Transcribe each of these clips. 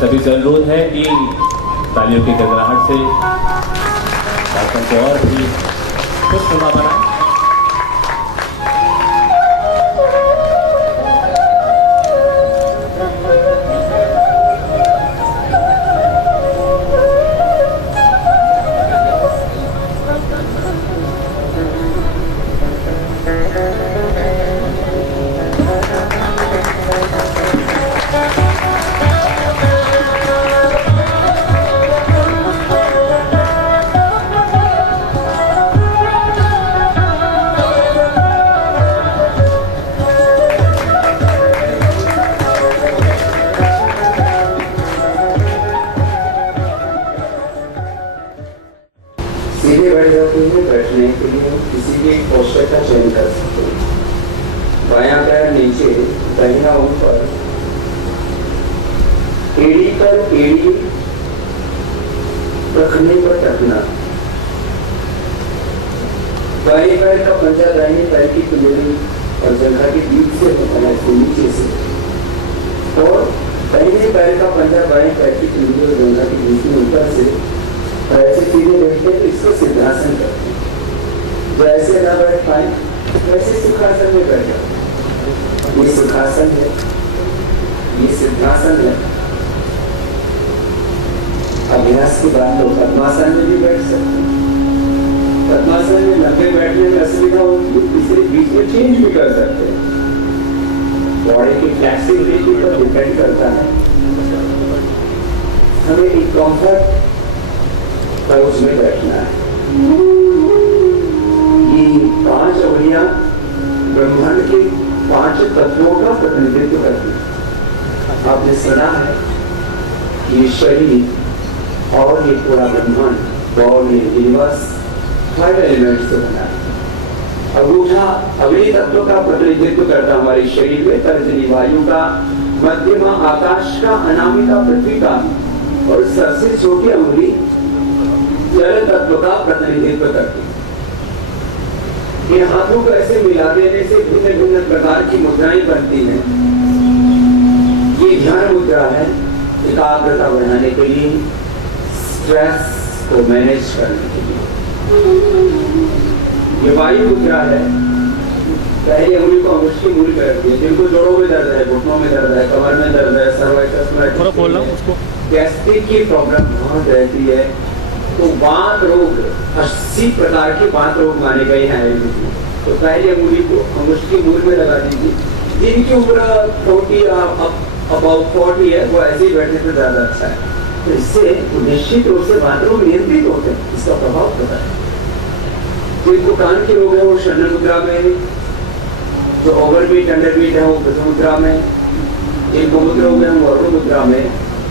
सभी से अनुरोध है कि तालियों की गड़गड़ाहट से कार्यक्रम को और भी खुशनुमा बनाएं। सीधे बैठ जाते हैं। बैठने के लिए किसी भी पोस्टर का चयन कर सकते हैं। बायां पैर नीचे, दाहिना ऊपर, एड़ी पर एड़ी रखने पर रखना। बाएं पैर का पंजा दाहिने पैर की कुंडली और जंघा के बीच से होता है, नीचे से, और दाहिने पैर का पंजा बाएं पैर की कुंडली और जंघा के बीच में ऊपर से ऐसे सीधे बैठते हैं। इसको सिद्धासन करते हैं। जैसे ना बैठ पाए वैसे सुखासन में बैठ जाओ। ये सुखासन है, ये सिद्धासन है। अभ्यास के बाद लोग पद्मासन में भी बैठ सकते हैं। पद्मासन में लंबे बैठने में असुविधा होती है, इसलिए बीच में चेंज भी कर सकते हैं। बॉडी की फ्लेक्सिबिलिटी पर डिपेंड करता है। हमें एक कंफर्ट पोज में बैठना है। ये 5 अवलियां ब्रह्मांड के 5 तत्वों का प्रतिनिधित्व करती है। आपने सुना है कि ये शरीर और ये पूरा ब्रह्मांड और ये यूनिवर्स 5 एलिमेंट से बना है। अंगूठा अग्नि तत्व का प्रतिनिधित्व करता है हमारे शरीर में, तर्जनी वायु का, मध्यमा आकाश का, अनामिका पृथ्वी का, और सबसे छोटी अंगुली जल तत्व का प्रतिनिधित्व करती है। इन हाथों को ऐसे मिला देने से भिन्न भिन्न प्रकार की मुद्राएं बनती हैं। ये ध्यान मुद्रा है, एकाग्रता बढ़ाने के लिए, स्ट्रेस को मैनेज करने के लिए। ये वायु मुद्रा है। पहली अंगुली को अंगुष्ठी मूल पे रखती है। जिनको जोड़ों में दर्द है, घुटनों में दर्द है, कमर में दर्द है, सर्वाइकस में, गैस्ट्रिक की प्रॉब्लम बहुत रहती है, तो वात रोग 80 प्रकार के वात रोग माने गए हैं आयुर्वेद। तो पहली अंगुली को अंगुष्ठी मूल में लगा दीजिए। जिनकी उम्र 40 अबाउट 40 है, वो ऐसे ही बैठने से ज्यादा अच्छा है। तो इससे निश्चित रूप से वात रोग नियंत्रित होते हैं, इसका प्रभाव पता है। जिनको कान के रोग है वो शन्न मुद्रा में, जो ओवरबीट अंडरबीट है वो प्रथम मुद्रा में, जिनको मुद्रा रोग है वो अरुण मुद्रा में,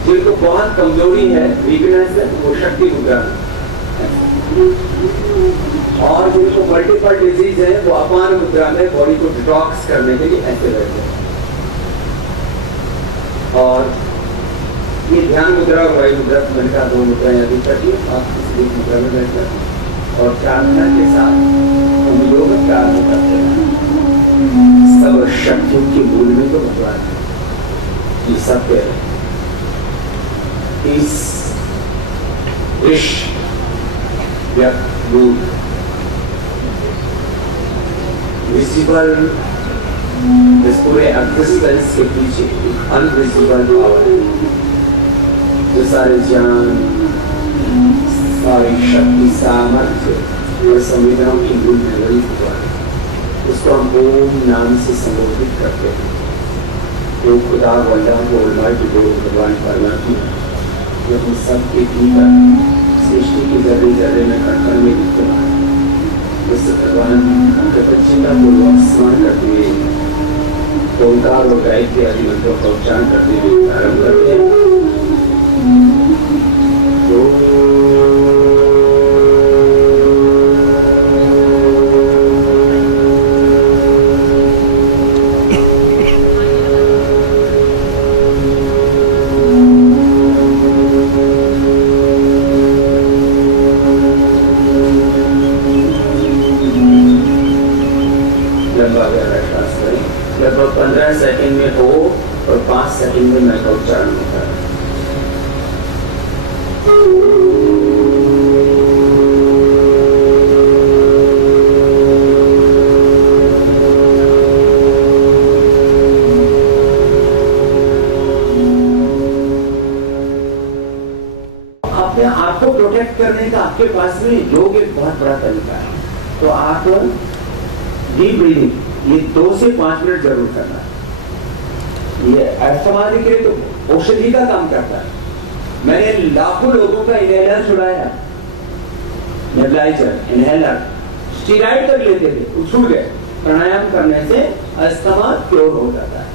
जिनको बहुत कमजोरी है, वीकनेस है, वो शक्ति मुद्रा है, और जिनको मल्टीपल डिजीज है वो अपान मुद्रा में बॉडी को डिटॉक्स करने के लिए ऐसे बैठते हैं। और ये ध्यान मुद्रा और वायु मुद्रा मैंने कहा 2 मुद्राएं अभी तक आप किसी एक मुद्रा में बैठते हैं और प्रार्थना के साथ हम योग प्रारंभ करते हैं। सब शक्तियों के मूल में तो भगवान है, ये सब है। इस विश्व विजिबल, इस पूरे एग्जिस्टेंस के पीछे अनविजिबल पावर है, जो सारे ज्ञान, सारी शक्ति, सामर्थ्य और संवेदनाओं की मूल में लगी हुआ है। उसको हम ओम नाम से संबोधित करते हैं। वो खुदा वल्ला वो भगवान परमात्मा जो हम सबके भीतर सृष्टि की जर्रे जर्रे में कण में विद्यमान है। उस भगवान का चिंता पूर्वक स्मरण करते हुए ओंकार और गायत्री आदि मंत्रों का उच्चारण करते हुए प्रारंभ करते हैं। लगभग 15 सेकंड में हो और 5 सेकंड में मैं का उच्चारण होता है। अपने आप को प्रोटेक्ट करने का आपके पास में योग एक बहुत बड़ा तरीका है। तो आप डीप ब्रीदिंग ये 2 से 5 मिनट जरूर करना है। ये अस्थमा के लिए तो औषधि का काम करता है। मैंने लाखों लोगों का इनहेलर छुड़ाया, नेबुलाइजर, इनहेलर, स्टीरॉइड तक लेते थे, वो छूट गए। प्राणायाम करने से अस्थमा क्योर हो जाता है।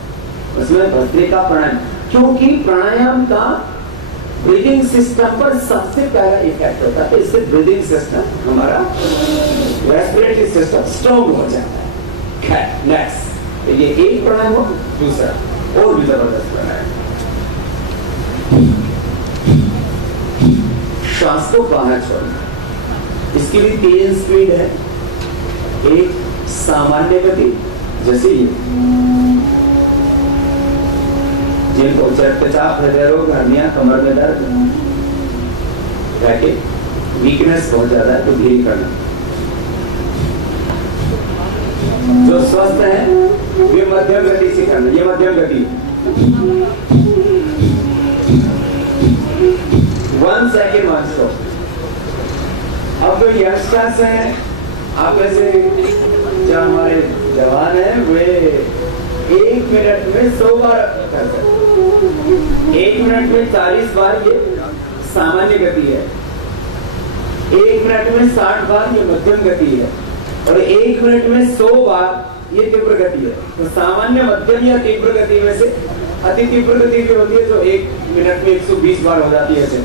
उसमें भस्त्रिका प्राणायाम, क्योंकि प्राणायाम का ब्रीदिंग सिस्टम पर सबसे पहला इफेक्ट होता है। इससे ब्रीदिंग सिस्टम हमारा रेस्पिरेटरी सिस्टम स्ट्रॉन्ग हो जाता है। खैर नेक्स्ट, ये एक प्राणायाम हो, दूसरा और भी जबरदस्त प्राणायाम, श्वास को बाहर छोड़ना। इसकी भी 3 स्पीड है। एक सामान्य गति, जैसे ये जिनको रक्तचाप, हृदय रोग, हर्निया, कमर में दर्द, वीकनेस बहुत ज्यादा है तो धीरे करना। जो स्वस्थ है वे मध्यम गति से करना। ये मध्यम गति 1 सेकेंड 1 स्टॉप। अब जो यंगस्टर्स हैं, आप ऐसे जो हमारे जवान हैं, वे 1 मिनट में 100 बार कर सकते। 1 मिनट में 40 बार ये सामान्य गति है, 1 मिनट में 60 बार ये मध्यम गति है, और 1 मिनट में 100 बार ये तीव्र गति है। तो सामान्य, मध्यम या तीव्र गति में से अति तीव्र गति जो होती है, तो 1 मिनट में 120 बार हो जाती है। ऐसे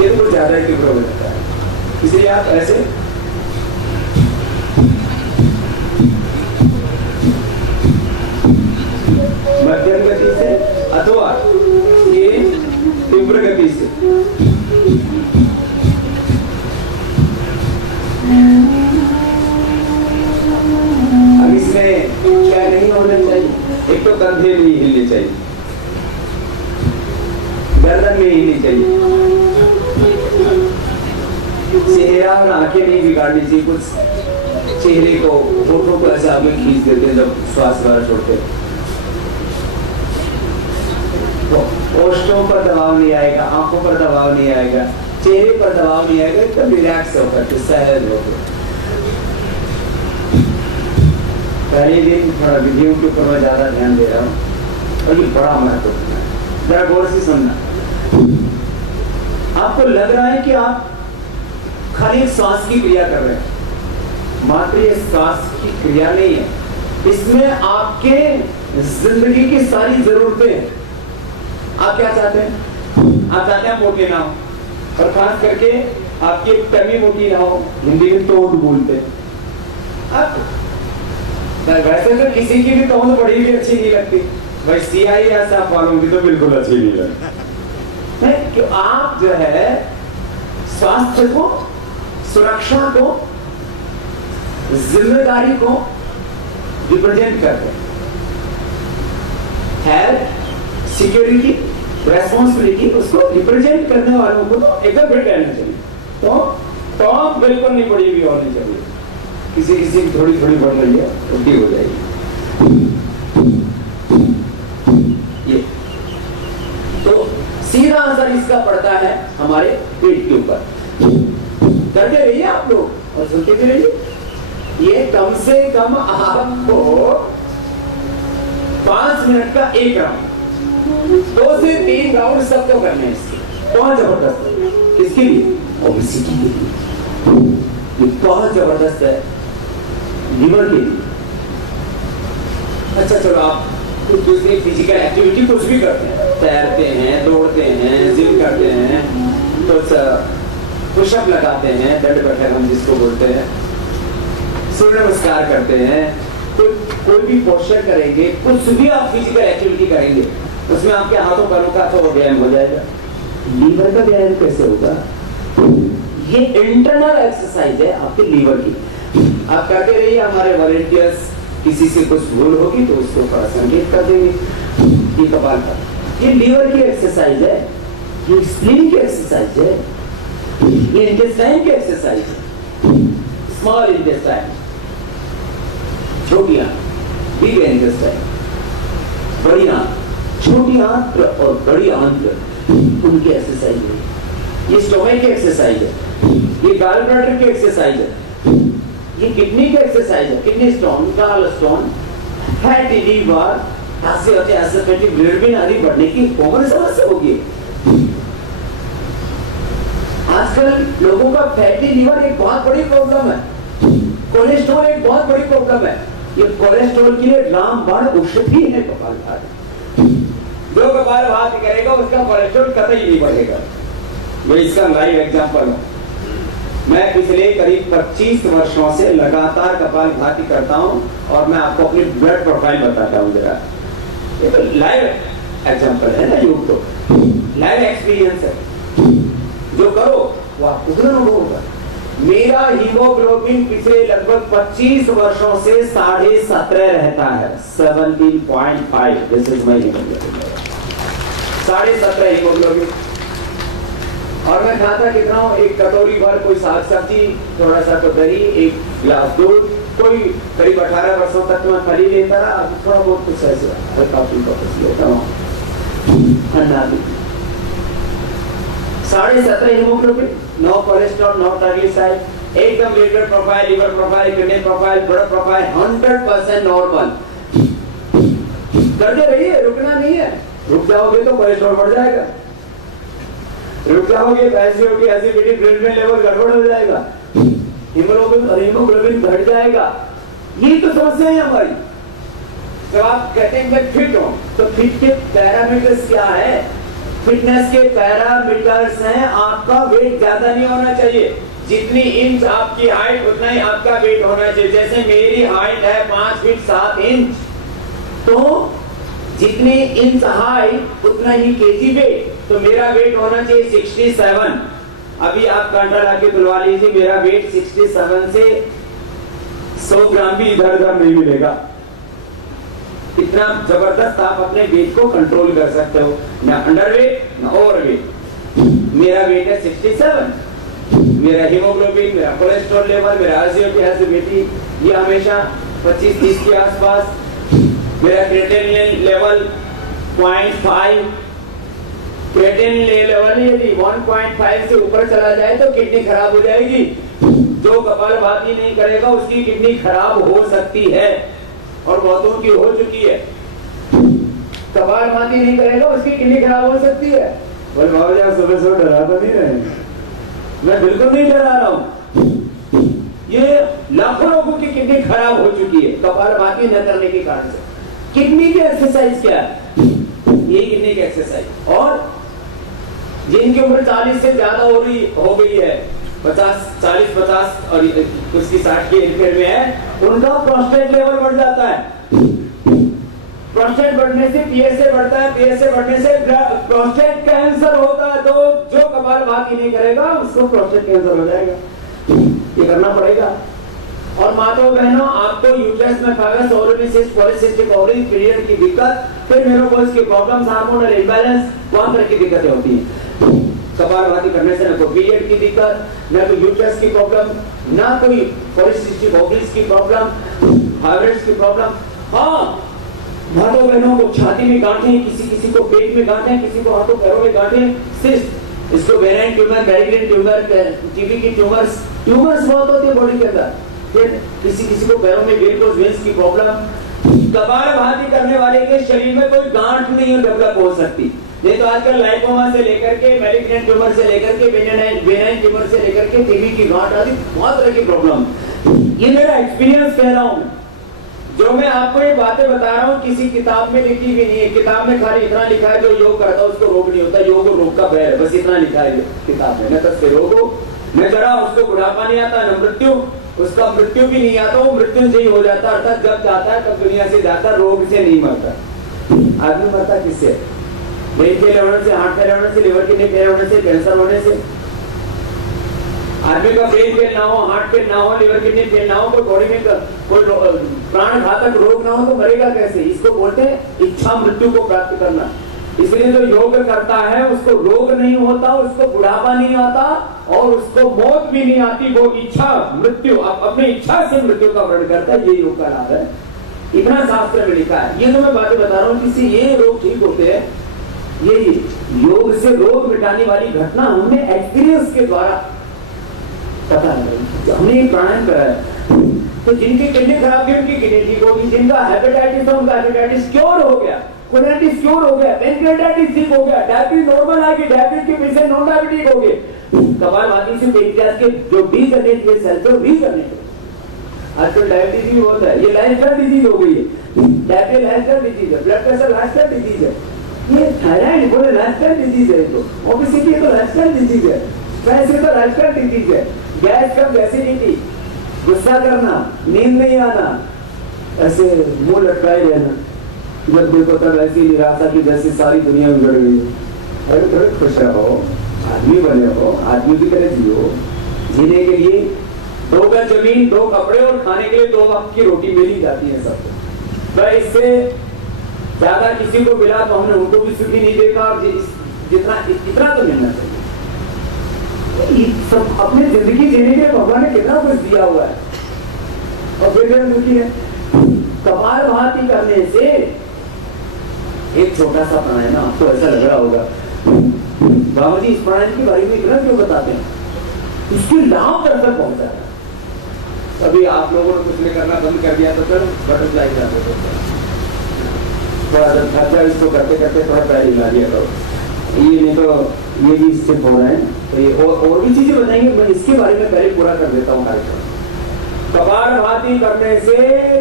ये तो ज्यादा ही तीव्र हो जाता है, इसलिए आप ऐसे मध्यम गति से अथवा ये तीव्र गति से अब इसमें क्या नहीं होना चाहिए? एक तो कंधे नहीं हिलने चाहिए, गर्दन में हिलनी चाहिए, चेहरा और आंखें नहीं बिगाड़नी चाहिए। कुछ चेहरे को, होठों को ऐसे आगे खींच देते हैं जब श्वास बाहर छोड़ते हैं, तो ओष्ठों पर दबाव नहीं आएगा, आंखों पर दबाव नहीं आएगा, चेहरे पर दबाव नहीं आएगा, एकदम रिलैक्स होकर के सहज होकर। पहले दिन थोड़ा विधियों के ऊपर मैं ज्यादा ध्यान दे रहा हूँ और ये बड़ा महत्वपूर्ण है, जरा गौर से सुनना। आपको लग रहा है कि आप खाली श्वास की क्रिया कर रहे हैं, मात्र ये श्वास की क्रिया नहीं है, इसमें आपके जिंदगी की सारी जरूरतें हैं। आप क्या चाहते हैं? आप चाहते हैं मोटे ना हो, और खास करके आपकी टमी मोटी ना हो, हिंदी में तोड़ बोलते हैं। वैसे तो किसी की भी तोड़ बड़ी भी अच्छी नहीं लगती, भाई सीआई ऐसा वालों की तो बिल्कुल अच्छी नहीं लगती। कि आप जो है स्वास्थ्य को, सुरक्षा को, जिम्मेदारी को रिप्रेजेंट करते हैं। हेल्थ, सिक्योरिटी, रेस्पॉन्सिबिलिटी, उसको रिप्रेजेंट करने वालों को तो एकदम फिट रहना चाहिए। तो आप बिल्कुल नहीं बड़ी हुई होनी चाहिए, किसी किसी की थोड़ी थोड़ी बढ़ रही है, उल्टी हो जाएगी। ये तो सीधा असर इसका पड़ता है हमारे पेट के ऊपर। करते रहिए आप लोग और सुनते भी रहिए। ये कम से कम आपको 5 मिनट का एक राउंड, 2 से 3 राउंड सबको करने हैं इसके। बहुत जबरदस्त है, किसके लिए? ओबेसिटी के लिए। ये बहुत जबरदस्त है लीवर के लिए। अच्छा चलो, आप कुछ दूसरी फिजिकल एक्टिविटी कुछ भी करते हैं, तैरते हैं, दौड़ते हैं, जिम करते हैं, कुछ पुशअप लगाते हैं, दंड बैठक हम जिसको बोलते हैं, सूर्य नमस्कार करते हैं, कोई भी पोस्चर करेंगे, कुछ भी आप फिजिकल एक्टिविटी करेंगे, उसमें आपके हाथों पैरों का तो व्यायाम हो जाएगा। लीवर का व्यायाम कैसे होगा? ये इंटरनल एक्सरसाइज है आपके लीवर की। आप करते रहिए, हमारे वॉलंटियर्स किसी से कुछ भूल होगी तो उसको थोड़ा संकेत कर देंगे। ये कपाल का ये लीवर की एक्सरसाइज है, ये स्प्लीन की एक्सरसाइज है, ये इंटेस्टाइन की एक्सरसाइज है। स्मॉल इंटेस्टाइन, छोटी आंत, बिग इंटेस्टाइन, बड़ी आंत, छोटी आंत और बड़ी आंत, उनकी एक्सरसाइज है। ये स्टोमक की एक्सरसाइज है, ये गॉल ब्लैडर की एक्सरसाइज है, ये किडनी की एक्सरसाइज है, kidney stone, gall stone, fatty liver, acidity, bilirubin आदि बढ़ने की कॉमन समस्या होगी। आजकल लोगों का फैटी लीवर एक बहुत बड़ी प्रॉब्लम है, कोलेस्ट्रॉल एक बहुत बड़ी प्रॉब्लम है। ये कोलेस्ट्रॉल के लिए रामबाण औषधि है कपालभाति। जो कपालभाति करेगा उसका कोलेस्ट्रॉल कतई नहीं बढ़ेगा। मैं इसका लाइव एग्जांपल हूं। मैं पिछले करीब 25 वर्षों से लगातार कपालभाति करता हूं और मैं आपको अपनी ब्लड प्रोफाइल बताता हूं जरा। ये तो लाइव एग्जांपल है ना, योग तो लाइव एक्सपीरियंस है। जो करो वो आपको अनुभव होगा। मेरा हीमोग्लोबिन पिछले लगभग 25 वर्षों से 17.5 रहता है, 17.5। This is my haemoglobin, 17.5 haemoglobin. और मैं खाता कितना हूँ? एक कटोरी भर कोई साग सब्जी, थोड़ा सा तो दही, एक गिलास दूध, कोई करीब 18 वर्षों तक मैं खाली लेता रहा। थोड़ा बहुत कुछ ऐसे काफी लेता हूँ, अन्ना भी। 17.5 haemoglobin, no cholesterol, no triglyceride, एकदम blood profile, liver profile, kidney profile, blood profile 100% normal. करते रहिए, रुकना नहीं है। रुक जाओगे तो कोलेस्ट्रॉल बढ़ जाएगा, रुक जाओगे तो एसिडिटी, ब्लड लेवल गड़बड़ हो जाएगा, हीमोग्लोबिन घट जाएगा। ये तो समस्या है हमारी। जब आप कहते हैं मैं फिट हूं, तो फिट के पैरामीटर्स क्या है? फिटनेस के पैरामीटर्स हैं, आपका वेट ज्यादा नहीं होना चाहिए। जितनी इंच आपकी हाइट उतना ही आपका वेट होना चाहिए। जैसे मेरी हाइट है 5 फीट 7 इंच, तो जितनी इंच हाइट उतना ही केजी वेट, तो मेरा वेट होना चाहिए 67। अभी आप कांटा लाके तुलवा लीजिए, मेरा वेट 67 से 100 ग्राम भी इधर उधर नहीं मिलेगा। इतना जबरदस्त आप अपने वेट को कंट्रोल कर सकते हो, ना अंडरवेट ना ओवरवेट। मेरा वेट है 67। मेरा हीमोग्लोबिन, मेरा कोलेस्ट्रॉल लेवल, मेरा एसिडिटी ये हमेशा 25-30 के आसपास। मेरा क्रिएटिनिन लेवल 0.5। क्रिएटिनिन लेवल यदि 1.5 से ऊपर चला जाए तो किडनी खराब हो जाएगी। जो कपालभाति नहीं करेगा उसकी किडनी खराब हो सकती है, और बहुतों की हो चुकी है। कपालभाति नहीं करेगा उसकी किडनी खराब हो सकती है। बोले बाबा जी आप सुबह सुबह डरा तो नहीं रहे? मैं बिल्कुल नहीं डरा रहा हूं। ये लाखों लोगों की किडनी खराब हो चुकी है कपालभाति न करने के कारण से। किडनी की एक्सरसाइज क्या है? यही किडनी की एक्सरसाइज। और जिनकी उम्र 40 से ज्यादा हो गई है, 40-50 और उसकी 60 की एज में है, उनका प्रोस्टेट लेवल बढ़ जाता है। प्रोस्टेट बढ़ने से पीएसए बढ़ता है, पीएसए बढ़ने से प्रोस्टेट कैंसर होता है। तो जो कपालभाति नहीं करेगा उसको प्रोस्टेट कैंसर हो जाएगा। ये करना पड़ेगा। और माताओं बहनों, आपको यूट्रस में fungus, ovaries, polycystic ovary, period की दिक्कत, फिर मेनोपॉज की प्रॉब्लम्स, हार्मोनल इंबैलेंस, बहुत तरह की दिक्कतें होती हैं। कपालभाति करने से न तो पीरियड की दिक्कत, न तो यूट्रस की प्रॉब्लम, न कोई पॉलीसिस्टिक ओवरीज की प्रॉब्लम, हाइब्रिड्स की प्रॉब्लम। हाँ, माताओं बहनों को छाती में गांठें, किसी को पेट में गांठें, किसी को हाथों पैरों में गांठें, सिस्ट, इसको benign tumour, malignant tumour, TB की ट्यूमर्स बहुत होती है बॉडी के अंदर। फिर किसी को पैरों में वेरिकोज वेन्स की प्रॉब्लम। कपालभाति करने वाले के शरीर में कोई गांठ नहीं डेवलप हो सकती। नहीं तो आजकल लाइपोमा से लेकर के, मैलिग्नेंट ट्यूमर से लेकर के, बेनाइन ट्यूमर से लेकर के टीबी की गांठ आदि बहुत तरह की प्रॉब्लम। ये मेरा एक्सपीरियंस कह रहा हूँ। जो मैं आपको ये बातें बता रहा हूँ किसी किताब में लिखी भी नहीं है। किताब में खाली इतना लिखा है, जो योग करता है उसको रोग नहीं होता, योग और रोग का बैर है, बस इतना लिखा है किताब में। न कस्ते रोग हो, न जरा उसको बुढ़ापा नहीं आता, न मृत्यु, उसका मृत्यु भी नहीं आता, वो मृत्युंजयी हो जाता, अर्थात जब चाहता है तब दुनिया से जाता, रोग से नहीं मरता। आदमी मरता किससे? ब्रेन फेल होने से, हार्ट फेल होने से, लिवर किडनी फेल होने से, कैंसर होने से। आदमी का ब्रेन फेल ना हो, हार्ट फेल ना हो, लिवर किडनी फेल ना हो, कोई बॉडी में कोई प्राण घातक रोग ना हो तो मरेगा कैसे? इसको बोलते हैं इच्छा मृत्यु को प्राप्त करना। इसलिए जो योग करता है उसको रोग नहीं होता, उसको बुढ़ापा नहीं आता और उसको मौत भी नहीं आती। वो इच्छा मृत्यु अपनी इच्छा से मृत्यु का वर्ण करता है। ये योग का लाभ है, इतना शास्त्र में लिखा है। ये तो मैं बातें बता रहा हूँ, किसी ये रोग ठीक होते हैं, ये योग से रोग मिटाने वाली घटना हमने एक्सपीरियंस के द्वारा पता नहीं। हमने प्राणायाम कराया तो जिनकी किडनी खराब थी उनकी किडनी ठीक होगी, जिनका हेपेटाइटिस था उनका हेपेटाइटिस क्योर हो गया, कोलाइटिस क्योर हो गया, पेनक्रियाटाइटिस ठीक हो गया, डायबिटीज नॉर्मल आ गई, डायबिटीज के पेशेंट नॉन डायबिटिक हो गए। कपालभाति से पेनक्रियास के जो डीजनरेट सेल्स है डीजनरेट। आजकल डायबिटीज भी होता है, ये लाइफस्टाइल डिजीज हो गई है। डायबिटीज लाइफस्टाइल डिजीज है, ब्लड प्रेशर लाइफस्टाइल डिजीज है, ये थायराइड बोले लाइफस्टाइल डिजीज है, तो ओबेसिटी तो लाइफस्टाइल डिजीज है, स्ट्रेस तो लाइफस्टाइल डिजीज है, गैस कम, एसिडिटी, गुस्सा करना, नींद नहीं आना, ऐसे मुंह लटकाए रहना, जब देखो तब ऐसी निराशा की जैसे सारी दुनिया उजड़ गई। अरे थोड़े खुश रहो, आदमी बने हो, आदमी की तरह जियो। जीने के लिए 2 गज जमीन, 2 कपड़े और खाने के लिए 2 वक्त की रोटी मिल ही जाती है सबको। तो इससे ज्यादा किसी को मिला तो हमने उनको भी सुखी नहीं देखा, और जितना इतना तो मिलना चाहिए। सब अपनी जिंदगी जीने के लिए भगवान ने कितना कुछ दिया हुआ है और फिर दुखी है। कपालभाति करने से एक छोटा सा प्राणायाम, आपको ऐसा लग रहा होगा बाबा जी इस प्राणायाम के बारे में इतना क्यों बताते हैं, इसके लाभ तक पहुंचा है। अभी आप लोगों ने कुछ नहीं करना बंद कर दिया तो फिर बटरफ्लाई जाते थोड़ा सा खर्चा इसको करते करते थोड़ा पहले ला दिया करो। ये नहीं तो ये भी सिर्फ हो रहे हैं, तो ये और भी चीजें बताएंगे, मैं इसके बारे में पहले पूरा कर देता हूँ कार्यक्रम। कपालभाति करने से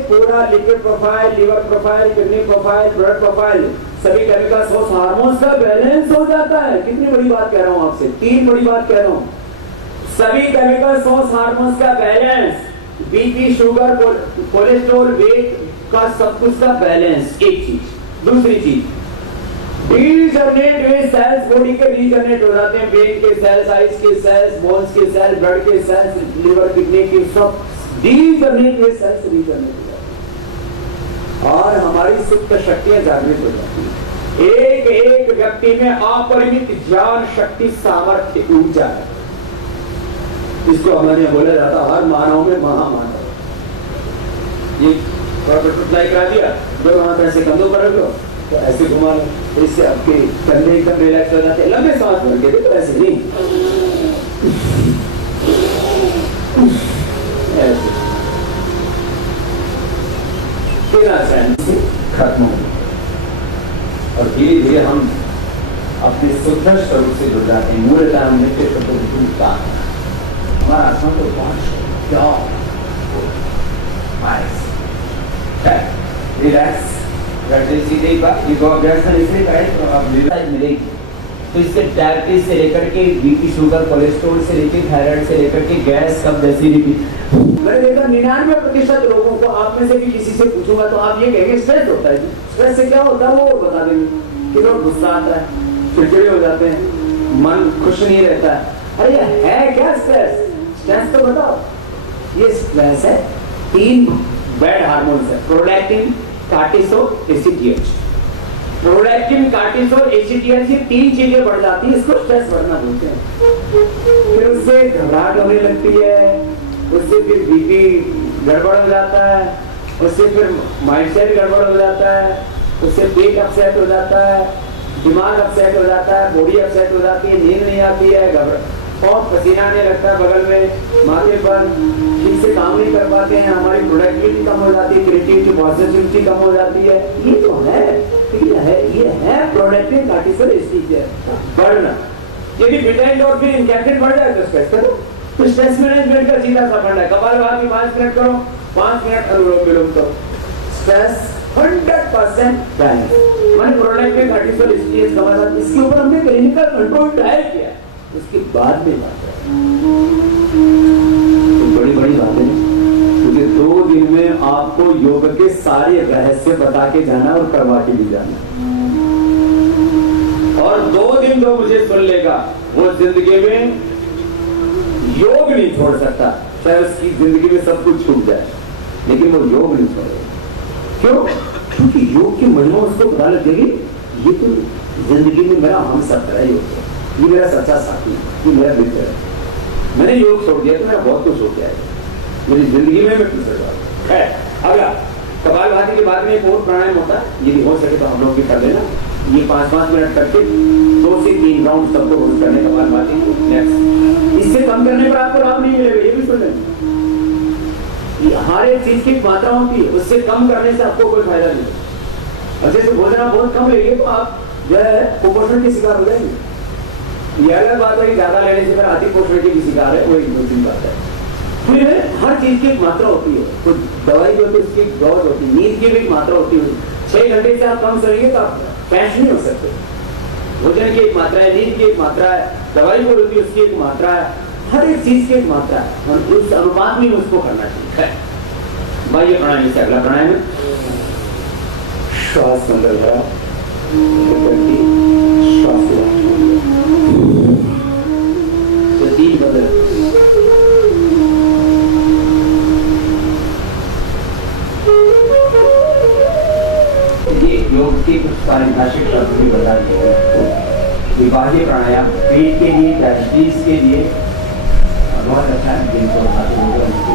पूरा lipid profile, liver profile, kidney profile, blood profile, सभी केमिकल्स और हार्मोन्स का बैलेंस हो जाता है। कितनी बड़ी बात कह रहा हूँ आपसे, 3 बड़ी बात कह रहा हूँ। सभी केमिकल्स और हार्मोन्स का balance, BP, sugar, cholesterol, weight का सब कुछ का बैलेंस, एक चीज। दूसरी चीज, रीजनरेट हुए सेल्स बॉडी के रीजनरेट हो जाते हैं, ब्रेन के सेल्स, आइज के सेल्स, बोन्स के सेल्स, ब्लड के सेल्स, लिवर, किडनी के सब रीजनरेट हुए सेल्स रीजनरेट हो जाते हैं और हमारी सुप्त शक्तियां जागृत हो जाती है। एक एक व्यक्ति में अपरिमित ज्ञान शक्ति सामर्थ्य ऊर्जा है। इसको हमारे बोला जाता है हर मानव में महामानव। ये बटरफ्लाई करा दिया, 2 हाथ ऐसे कंधों पर रख लो तो ऐसे घुमा लो, इससे आपके कंधे एकदम रिलैक्स हो जाते हैं। लंबे सांस भर के तो ऐसे नहीं, ऐसे खत्म हो और धीरे धीरे हम अपने शुद्ध स्वरूप से जुड़ जाते हैं। मूलतः हम नित्य शुद्ध का हमारा आत्मा तो रिलैक्स मिलेगी। तो इससे डायबिटीज से लेकर के बीपी, शुगर, कोलेस्ट्रॉल से लेकर थायराइड से लेकर के गैस, कब्ज जैसी मैंने देखा 99% लोगों को, आप में से भी किसी से पूछूंगा तो आप ये कहेंगे स्ट्रेस होता है। स्ट्रेस से क्या होता है वो बता देंगे कि लोग गुस्सा आता है, चिड़चिड़े हो जाते हैं, मन खुश नहीं रहता है। अरे ये है क्या स्ट्रेस? स्ट्रेस तो बताओ। ये स्ट्रेस है, 3 बैड हार्मोन्स है, prolactin, cortisol, ACTH. Prolactin, cortisol, ACTH, ये 3 चीजें बढ़ जाती है, इसको स्ट्रेस बढ़ना बोलते हैं। फिर उससे घबराहट होने लगती है, उससे फिर बीपी गड़बड़ हो जाता है, उससे फिर माइंडसेट गड़बड़ हो जाता है, उससे पेट अपसेट हो जाता है, दिमाग अपसेट हो जाता है, बॉडी अपसेट हो जाती है, नींद नहीं आती है, बहुत पसीना आने लगता है बगल में, माथे पर, ठीक से काम नहीं कर पाते हैं, हमारी प्रोडक्टिविटी कम हो जाती है, क्रिएटिविटी, पॉजिटिविटी कम हो जाती है। ये तो है, ये है प्रोडक्टिव कार्टिसोल एसीटीएच बढ़ना। यदि बीटा एंडोर्फिन इंजेक्शन बढ़ जाए तो स्ट्रेस करो। तो स्ट्रेस मैनेजमेंट का सीधा सा फंडा है। कपालभाति 5 मिनट करो, 5 मिनट अनुलोम विलोम करो, स्ट्रेस 100% बैलेंस। मैंने प्रोडक्टिव कार्टिसोल एसीटीएच कमा था, इसके ऊपर हमने क्लिनिकल कंट्रोल ट्रायल किया, उसके बाद में बात है। तो बड़ी बातें, क्योंकि 2 दिन में आपको योग के सारे रहस्य बता के जाना और करवा के भी जाना। और 2 दिन जो मुझे सुन लेगा वो जिंदगी में योग नहीं छोड़ सकता, चाहे उसकी जिंदगी में सब कुछ छूट जाए, लेकिन वो योग नहीं छोड़ेगा। क्यों? क्योंकि योग की महिमा उसको पता लगेगी, ये तो जिंदगी में मेरा हम सफर है योग, ये मेरा सच्चा साथी है, ये मेरा मित्र है। मैंने योग छोड़ दिया तो मेरा बहुत कुछ हो गया है मेरी जिंदगी में। मैं पिछड़ रहा है। अगला कपालभाति के बाद में एक और प्राणायाम होता है, यदि हो सके तो हम लोग भी कर लेना। ये 5-5 मिनट करके 2 से 3 राउंड सबको रोज करने कपालभाति। नेक्स्ट, इससे कम करने पर आपको लाभ नहीं मिलेगा, ये भी सुन लेना। हर एक चीज की मात्रा होती है, उससे कम करने से आपको कोई फायदा नहीं। और जैसे भोजन आप बहुत कम लेंगे तो आप जो है कुपोषण के शिकार हो जाएंगे। ये अलग बात है कि ज्यादा लेने से फिर अति पोषण के शिकार है, वो एक दूसरी बात है। फिर हर चीज की एक मात्रा होती है, तो दवाई जो होती है उसकी डोज होती है, नींद की भी एक मात्रा होती है। 6 घंटे से आप कम सोएंगे तो आप पैश नहीं हो सकते। भोजन की एक मात्रा है, नींद की एक मात्रा है, दवाई जो होती है उसकी एक मात्रा है, हर एक चीज की एक मात्रा है और उस अनुपात में उसको करना चाहिए। बाह्य प्राणायाम से अगला प्राणायाम है श्वास अंदर भरा, श्वास तो 3 बदल। ये योग के कुछ पारिभाषिक शब्द भी बता दिए हैं। बाह्य प्राणायाम पेट के लिए, डायबिटीज के लिए बहुत अच्छा है, जिनको इससे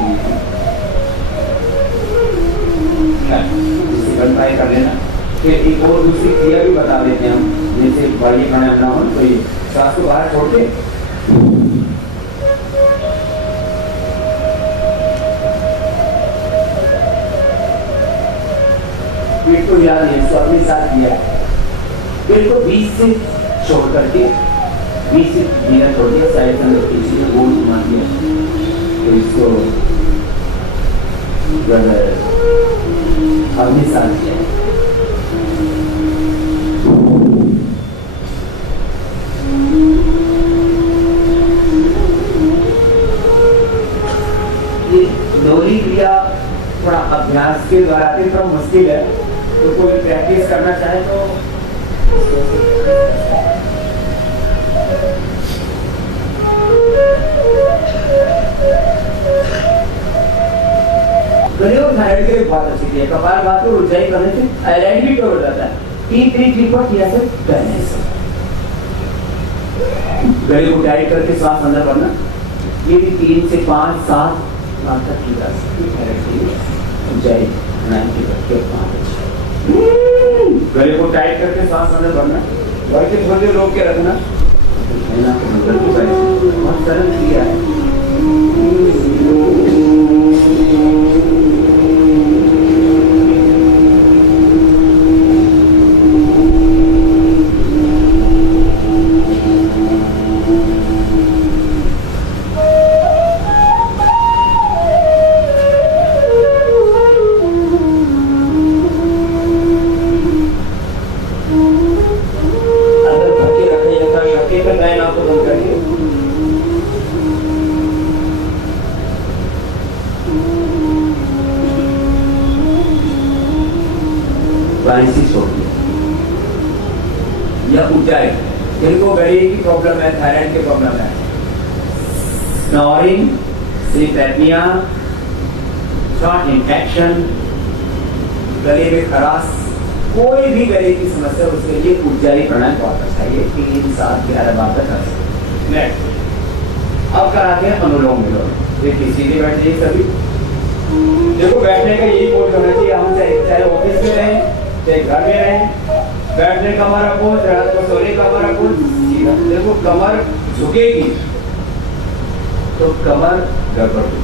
कर लेना। फिर एक और दूसरी क्रिया भी बता देते हैं हम, जैसे बाह्य प्राणायाम ना हो तो ये सांस को बाहर छोड़ के पेट को हिला दिया, इसको अपने साथ किया। पेट को 20 से छोड़ करके 20 से धीरा छोड़ दिया, साइड में पीछे में गोल घुमा दिया, तो इसको अपने साथ किया। ये दोहरी क्रिया थोड़ा अभ्यास के द्वारा थोड़ा मुश्किल है, तो कोई प्रैक्टिस करना चाहे तो गले और थायराइड के लिए बहुत अच्छी है। कपालभाति और ऊंचाई करने से थायराइड भी कवर हो जाता है। 3-3 पर किया से करने से गले को टाइट करके सांस अंदर करना, ये भी 3 से 5-7 बार तक की जा सकती है। थायराइड के लिए ऊंचाई 90 करके 5 गले को टाइट करके सांस अंदर करना, वैसे थोड़े रोक के रखना। बहुत सरल क्रिया है। या ऊंचाई, जिनको गले की प्रॉब्लम है, थायराइड की प्रॉब्लम है, snoring, sleep apnoea, throat infection, गले में खराश, कोई भी गले की समस्या, उसके लिए ऊंचाई प्राणायाम बहुत अच्छा है। 3, 7, 11 बार तक कर सकते हैं। अब कराते हैं अनुलोम विलोम। देखिए सीधे बैठ जाइए सभी। देखो बैठने का यही पोज होना चाहिए, हम चाहे ऑफिस में रहें चाहे घर में रहें, बैठने का हमारा पोज, रात को सोने का हमारा पोज सीधा। देखो कमर झुकेगी तो कमर गड़बड़ होगी,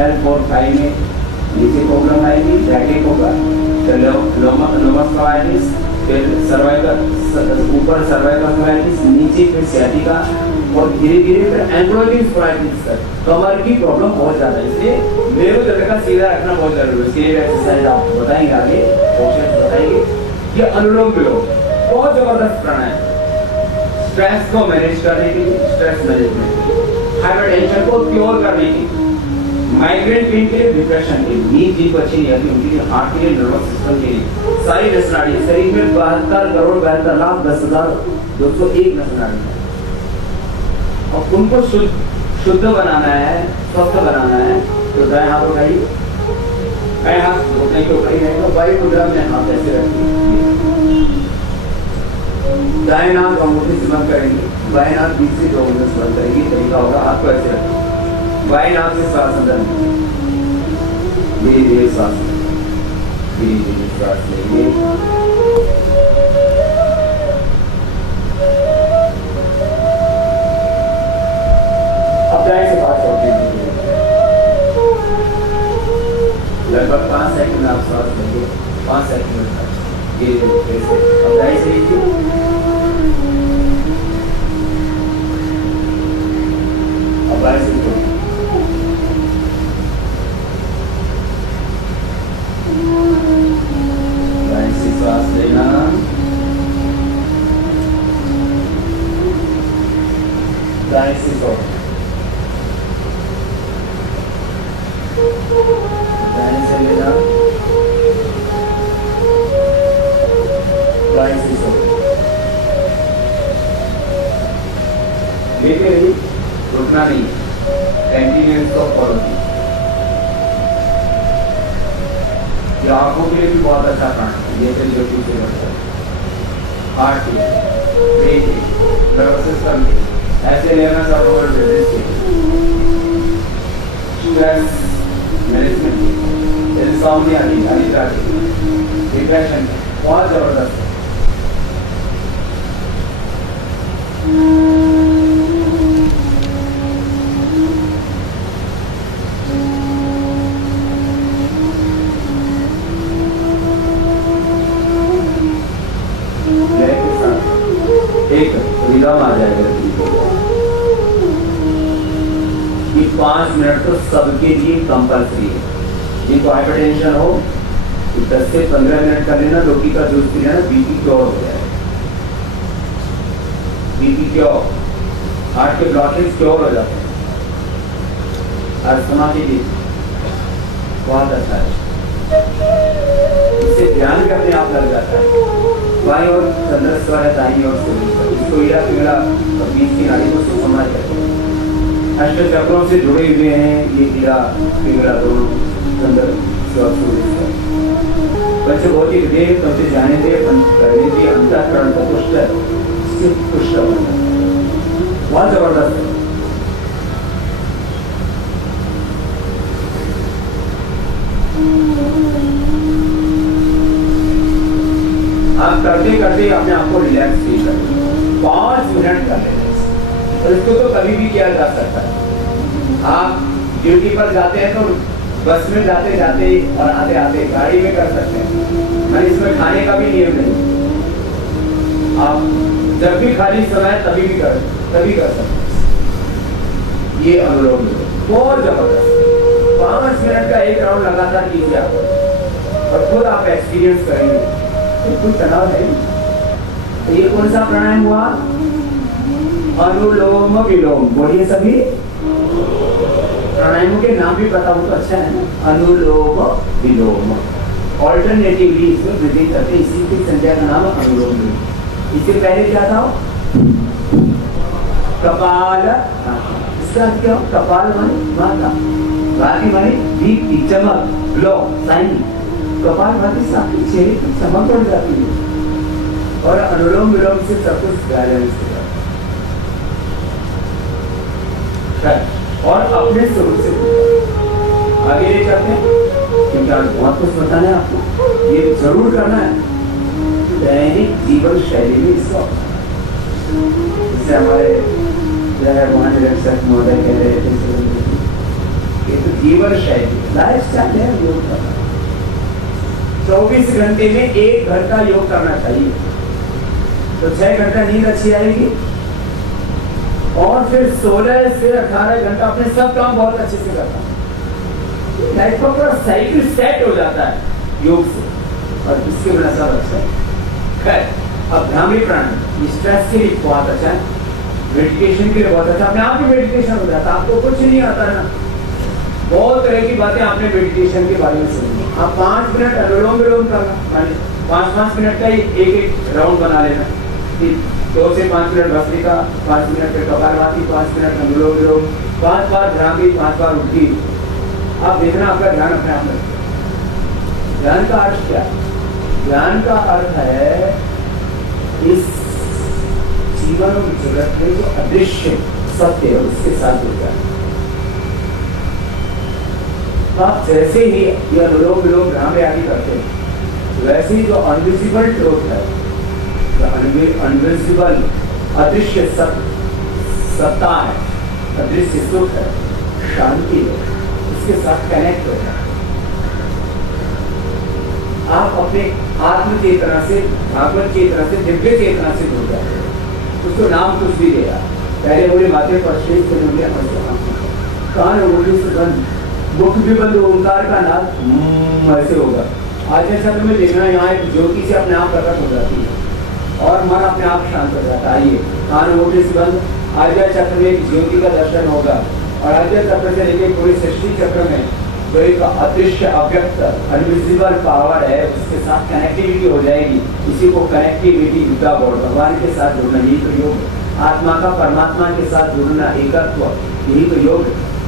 L4-5 में नीचे प्रॉब्लम आएगी, जैकेट होगा, लोमस, फिर सर्वाइकल, ऊपर सर्वाइकल, नीचे फिर सियाटिका और धीरे धीरे फिर एंक्लोजिंग स्पाइराइटिस तक। कमर की प्रॉब्लम बहुत ज्यादा है, इसलिए मेरे को सीधा रखना बहुत जरूरी है। इसके एक्सरसाइज आपको बताएंगे आगे, ऑप्शन बताएंगे। ये अनुलोम विलोम बहुत जबरदस्त प्राणायाम, स्ट्रेस को मैनेज करने के लिए, स्ट्रेस मैनेजमेंट, हाइपरटेंशन को क्योर करने के लिए, माइग्रेन पेन के लिए, डिप्रेशन के लिए, नींद जिनको अच्छी नहीं आती उनके लिए, हार्ट के लिए, नर्वस सिस्टम के लिए, सारी नस नाड़ी, शरीर में 72,72,10,201 नस नाड़ी है और उनको शुद्ध बनाना है, स्वस्थ बनाना है। तो दाएं हाथ उठाइए, बाएं हाथ घुटने के ऊपर ही रहेगा, वायु मुद्रा में हाथ ऐसे रखिए। दाएं हाथ अंगूठे से बंद करेंगे, बाएं हाथ बीच से 2 उंगलियों से बंद करेंगे। तरीका होगा हाथ को ऐसे रखें, बाएं हाथ से श्वास अंदर धीरे धीरे श्वास, धीरे धीरे श्वास लेंगे। अब दाएं से बात करते हैं, लगभग 5 सेकंड में आप श्वास लेंगे, 5 सेकंड में धीरे धीरे से। अब दाएं से लीजिए, अब बाएं से लीजिए, दाएं से श्वास लेना, दाएं से छोड़ना, दाएं से लेना, दाएं से छोड़ना। लेते रहिए, रुकना नहीं, कंटिन्यूअस को फॉलो कीजिए। ये आंखों के लिए भी बहुत अच्छा प्राणायाम है, ये फिर जो कुछ करता है, हार्ट के, ब्रेक के, नर्वस सिस्टम के, ऐसे लेना सब ओवर ब्रिज के, स्ट्रेस मैनेजमेंट के, इंसोम्निया की, अनिद्रा की, डिप्रेशन की, बहुत जबरदस्त है। एक रिदम आ जाएगा कि 5 मिनट तो सबके लिए कंपल्सरी है। जिनको हाइपरटेंशन हो तो 10 से 15 मिनट कर लेना, लौकी का जूस पी लेना, बीपी क्योर हो जाएगा, बीपी क्योर, हार्ट के ब्लॉकेज क्योर हो जाते हैं। अस्थमा के लिए बहुत अच्छा है, इससे ध्यान भी अपने आप लग जाता है। बाईं ओर चंद्रस्वर है, दाईं ओर सूर्य, इसको ईड़ा पिंगला और बीच की नाड़ी को सुषुम्ना कहते हैं। अष्ट चक्रों से जुड़े हुए हैं ये ईड़ा पिंगला दोनों, चंद्र स्वर सूर्य। बच्चे बहुत ही विधेय तुमसे जाने दे, करने की अंतःकरण का पुष्ट है, सिर्फ पुष्ट बनना, बहुत जबरदस्त है। आप करते करते अपने आप को रिलैक्स फील करें, 5 मिनट कर लेना। और इसको तो कभी भी किया जा सकता है। आप ड्यूटी पर जाते हैं तो बस में जाते जाते और आते आते गाड़ी में कर सकते हैं, मैं इसमें खाने का भी नियम नहीं। आप जब भी खाली समय तभी कर सकते हैं। ये अनुलोम विलोम बहुत जबरदस्त, 5 मिनट का एक राउंड लगातार कीजिए आप, और खुद आप एक्सपीरियंस करेंगे कुछ तनाव है। तो ये कौन सा प्राणायाम हुआ? अनुलोम विलोम। बोलिए सभी, प्राणायामों के नाम भी पता हो तो अच्छा है ना। अनुलोम विलोम, ऑल्टरनेटिवली इसमें ब्रीदिंग करते, इसी की संख्या का नाम अनुलोम विलोम। इससे पहले क्या था? कपाल, इसका क्या? कपाल माने माता, भाती माने दीप्ति, चमक, ग्लो, शाइनिंग। कपाल भाती साथी चेहरे की चमक बढ़ जाती है, और अनुलोम विलोम से सब कुछ बैलेंस हो जाता है। और अपने स्वरूप से आगे ले जाते हैं, क्योंकि आज बहुत कुछ बताना है आपको, ये जरूर करना है दैनिक जीवन शैली में। इसको जैसे हमारे महानिरीक्षक महोदय कह रहे थे, ये तो जीवन शैली, लाइफ स्टाइल है योग करना। 24 घंटे में 1 घंटा योग करना चाहिए, तो 6 घंटा नींद अच्छी आएगी, और फिर 16 से 18 घंटा अपने सब काम बहुत अच्छे से करना। लाइफ का पूरा साइकिल सेट हो जाता है योग से, और इसके बिना सब अच्छा है। खैर, अब भ्रामरी प्राणायाम स्ट्रेस के लिए बहुत अच्छा है, मेडिटेशन के लिए बहुत अच्छा, अपने आप ही मेडिटेशन हो जाता है। आपको कुछ नहीं आता ना, बहुत तरह की बातें आपने मेडिटेशन के बारे में सुनी। आप 5 मिनट अनुलोम विलोम करना, माने 5-5 मिनट का एक राउंड बना लेना, 2 से 5 minute bhastrika, 5 minute kapalbhati, 5 minute anulom vilom, 5 बार भ्रामरी, 5 बार उल्टी। आप देखना आपका ध्यान अपने आप में। ध्यान का अर्थ क्या है? ध्यान का अर्थ है इस जीवन और जगत में जो अदृश्य सत्य है उसके साथ जुड़ जाए। आप जैसे ही ये अनुलोम विलोम भ्रामरी आदि करते हैं, वैसे ही जो अनविजिबल ट्रूथ है, अनविजिबल अदृश्य सत्ता है, अदृश्य सुख है, शांति है, उसके साथ कनेक्ट हो जाए। आप अपने आत्म चेतना से, भागवत चेतना से, दिव्य चेतना से जुड़ जाते हैं। उसको नाम कुछ भी देगा। पहले बोले माथे पर शेष से जुड़ गया, कान उंगली से बंद, मुख भी बंद, ओंकार का नाद ऐसे होगा। आज्ञा चक्र में देखना, यहाँ एक ज्योति से अपने आप प्रकट हो जाती है और मन अपने आप शांत हो जाता है। आइए, कान उंगली से बंद, आज्ञा चक्र में एक ज्योति का दर्शन होगा और आज्ञा चक्र से लेकर पूरे सृष्टि चक्र में जो एक अदृश्य अव्यक्त अनविजिबल पावर है उसके साथ कनेक्टिविटी हो जाएगी। इसी को कनेक्टिविटी युद्धा बोर्ड, भगवान के साथ जुड़ना, यही तो योग, आत्मा का परमात्मा के साथ जुड़ना, एकत्व, यही तो योग।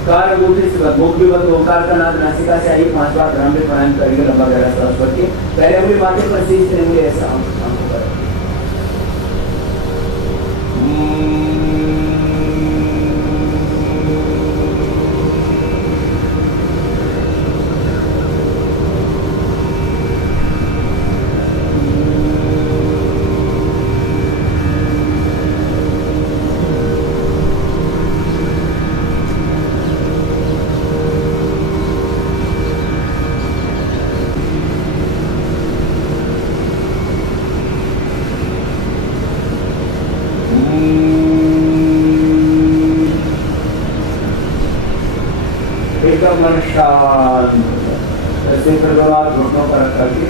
कार अंगूठे से मुख भी बंद, ओंकार का नाद नासिका से। आइए 5 बार भ्रामरी प्राणायाम करेंगे, लंबा गहरा सांस भर के। पहले उंगली माथे पर शीश करेंगे, ऐसा हम करेंगे। एकदम मन शांत, ऐसे आप घुटनों पर रख करके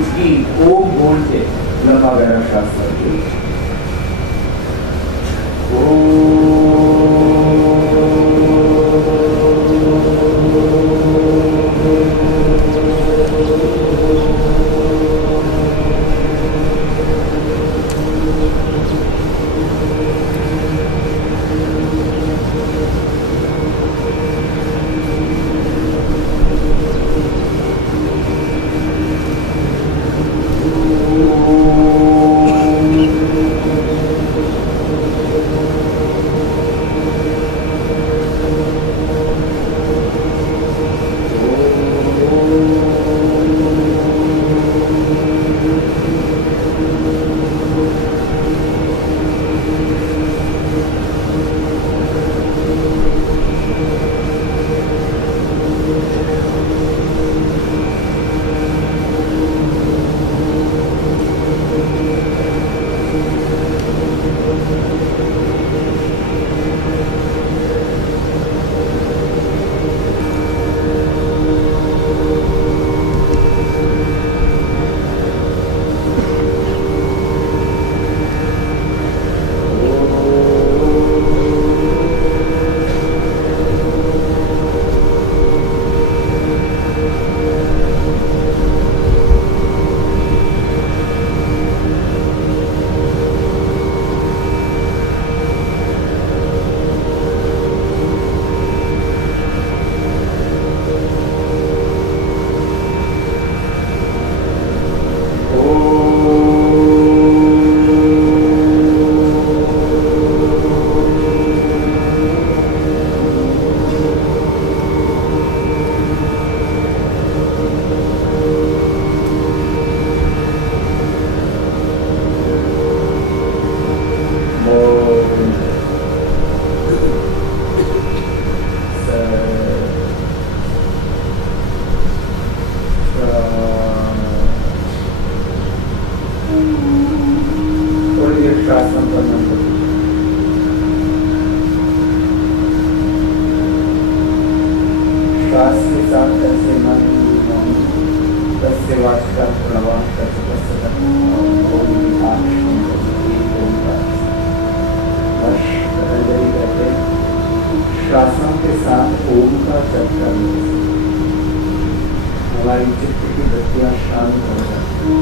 उसकी ओम बोलते लंबा गहरा श्वास करके श्वास के साथ ऐसे मन तस्य वाचका प्रवाह श्वासों के साथ ओम का जप करने हमारी चित्त की गतियां शांत हो जाती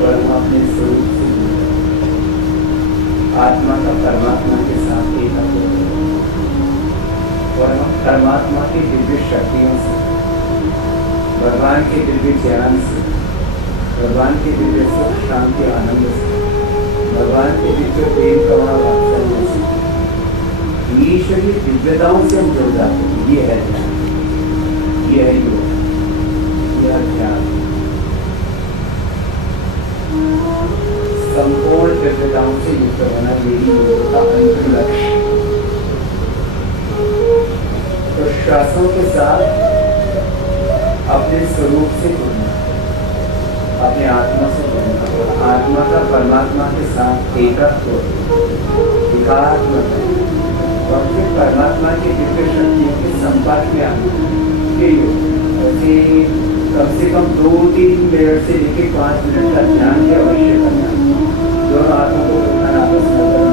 और हम अपने स्वरूप से आत्मा का परमात्मा के साथ एकत्र और हम परमात्मा की दिव्य शक्तियों से, भगवान के दिव्य ज्ञान से, भगवान के दिव्य सुख शांति आनंद से भगवान के दिव्य प्रेम करुणा वात्सल्य से ईश्वरीय दिव्यताओं से हम जुड़ जाते हैं। ये है ध्यान, ये है योग, ये है ध्यान। संपूर्ण दिव्यताओं से युक्त होना यही योग का अंतिम लक्ष्य। तो श्वासों के साथ अपने स्वरूप से जुड़ना, अपने आत्मा से जुड़ना, आत्मा का परमात्मा के साथ एकत्व, एकात्मक और फिर परमात्मा की दिव्य शक्तियों के संपर्क में आना के योग। ऐसे कम से कम 2-3 मिनट से लेकर 5 मिनट का ध्यान भी अवश्य करना। दोनों हाथों को रखना, आपस में करना,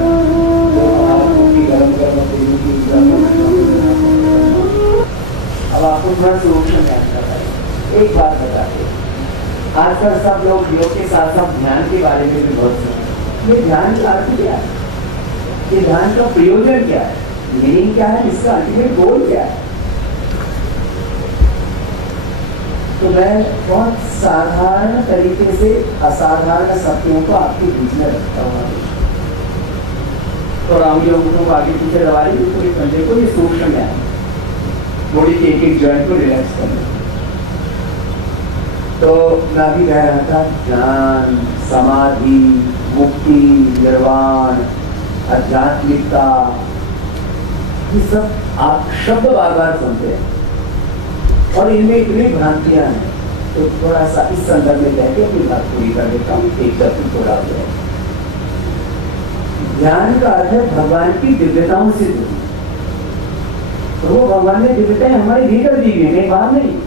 दोनों हाथों की गर्म गर्म तेलों की अब आपको थोड़ा सूक्ष्म ध्यान करना है। एक बात बताते, आजकल सब लोग योग के साथ साथ ध्यान के बारे में भी बहुत सुना। ये ध्यान का अर्थ क्या है? ये ध्यान का प्रयोजन क्या है? मीनिंग क्या है? इसका अल्टीमेट गोल क्या है? तो मैं बहुत साधारण तरीके से असाधारण सत्यों को आपके बीच में रखता हूँ। और अंगों को आगे पीछे दबा लीजिए, पूरे कंधे को, ये सूक्ष्म है। बॉडी के एक जॉइंट को रिलैक्स करना। तो मैं भी कह रहा था, ज्ञान, समाधि, मुक्ति, निर्वाण, आध्यात्मिकता, ये सब आप शब्द बार बार सुनते हैं और इनमें इतनी भ्रांतियां हैं। तो थोड़ा सा इस संदर्भ में कहकर अपनी बात पूरी कर देता हूँ, एक शब्द थोड़ा हो जाए। ध्यान का अर्थ है भगवान की दिव्यताओं से जुड़ी। तो वो भगवान ने दिव्यताएं हमारे भीतर दी हुई है, बाहर नहीं।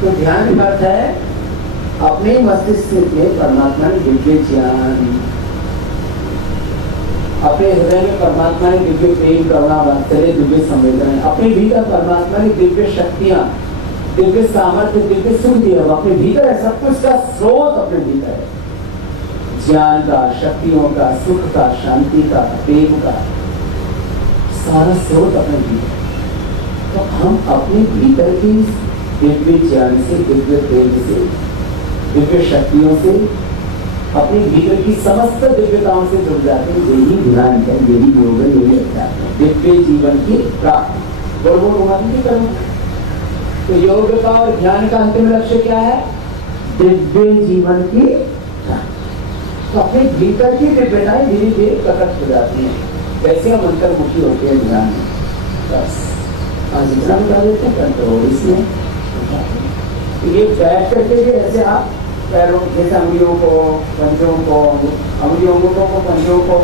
तो ध्यान का अर्थ है अपने मस्तिष्क में परमात्मा ने दिव्य ज्ञान, अपने हृदय में परमात्मा ने दिव्य प्रेम, करुणा, वात्सल्य, दिव्य संवेदनाएं, अपने भीतर परमात्मा ने दिव्य शक्तियां, दिव्य सामर्थ्य, दिव्य सुख दिया। अपने भीतर है, सब कुछ का स्रोत अपने भीतर है। ज्ञान का, शक्तियों का, सुख का, शांति का, प्रेम का, सारा स्रोत अपने भीतर। तो हम अपने भीतर की दिव्य ज्ञान से, दिव्य प्रेम से, दिव्य शक्तियों से, अपने भीतर की समस्त दिव्यताओं से जुड़ जाते हैं। यही ध्यान है, यही योग है, यही अध्यात्म है। दिव्य जीवन की प्राप्ति, बोलो नहीं करूँ। तो योग का और ध्यान का अंतिम लक्ष्य क्या है? दिव्य जीवन की प्राप्ति। तो अपने भीतर की दिव्यताएं धीरे धीरे प्रकट हो जाती हैं। कैसे हम अंतर्मुखी होते हैं ध्यान में, बस जितना भी कर देते हैं कंट्रोल इसमें। ये बैठ करके भी ऐसे आप पैरों, जैसे अंगुलियों को, पंजों को, अंगुलियों को, पंजों को,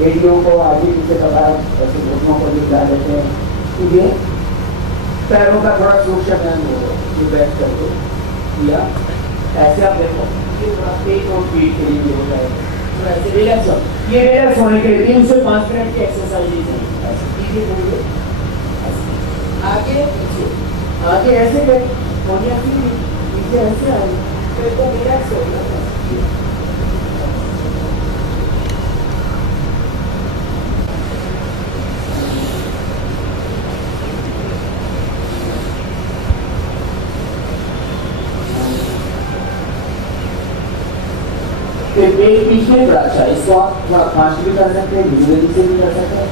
एड़ियों को आगे पीछे दबा, ऐसे घुटनों को भी डाल देते हैं। तो ये पैरों का थोड़ा सूक्ष्म ध्यान हो, ये बैठ करके या ऐसे आप देखो, ये थोड़ा पेट और पीठ के लिए हो जाएगा। तो ऐसे रिलैक्स हो, ये रिलैक्स होने के लिए 3 से 5 मिनट की एक्सरसाइज है। ऐसे कीजिए, आगे पीछे, आगे ऐसे पीछे ऐसे आए, तो रिलैक्स हो गया। पेट पीछे बड़ा अच्छा, इसको आप थोड़ा फांस भी कर सकते हैं, धीरे से भी कर सकते हैं।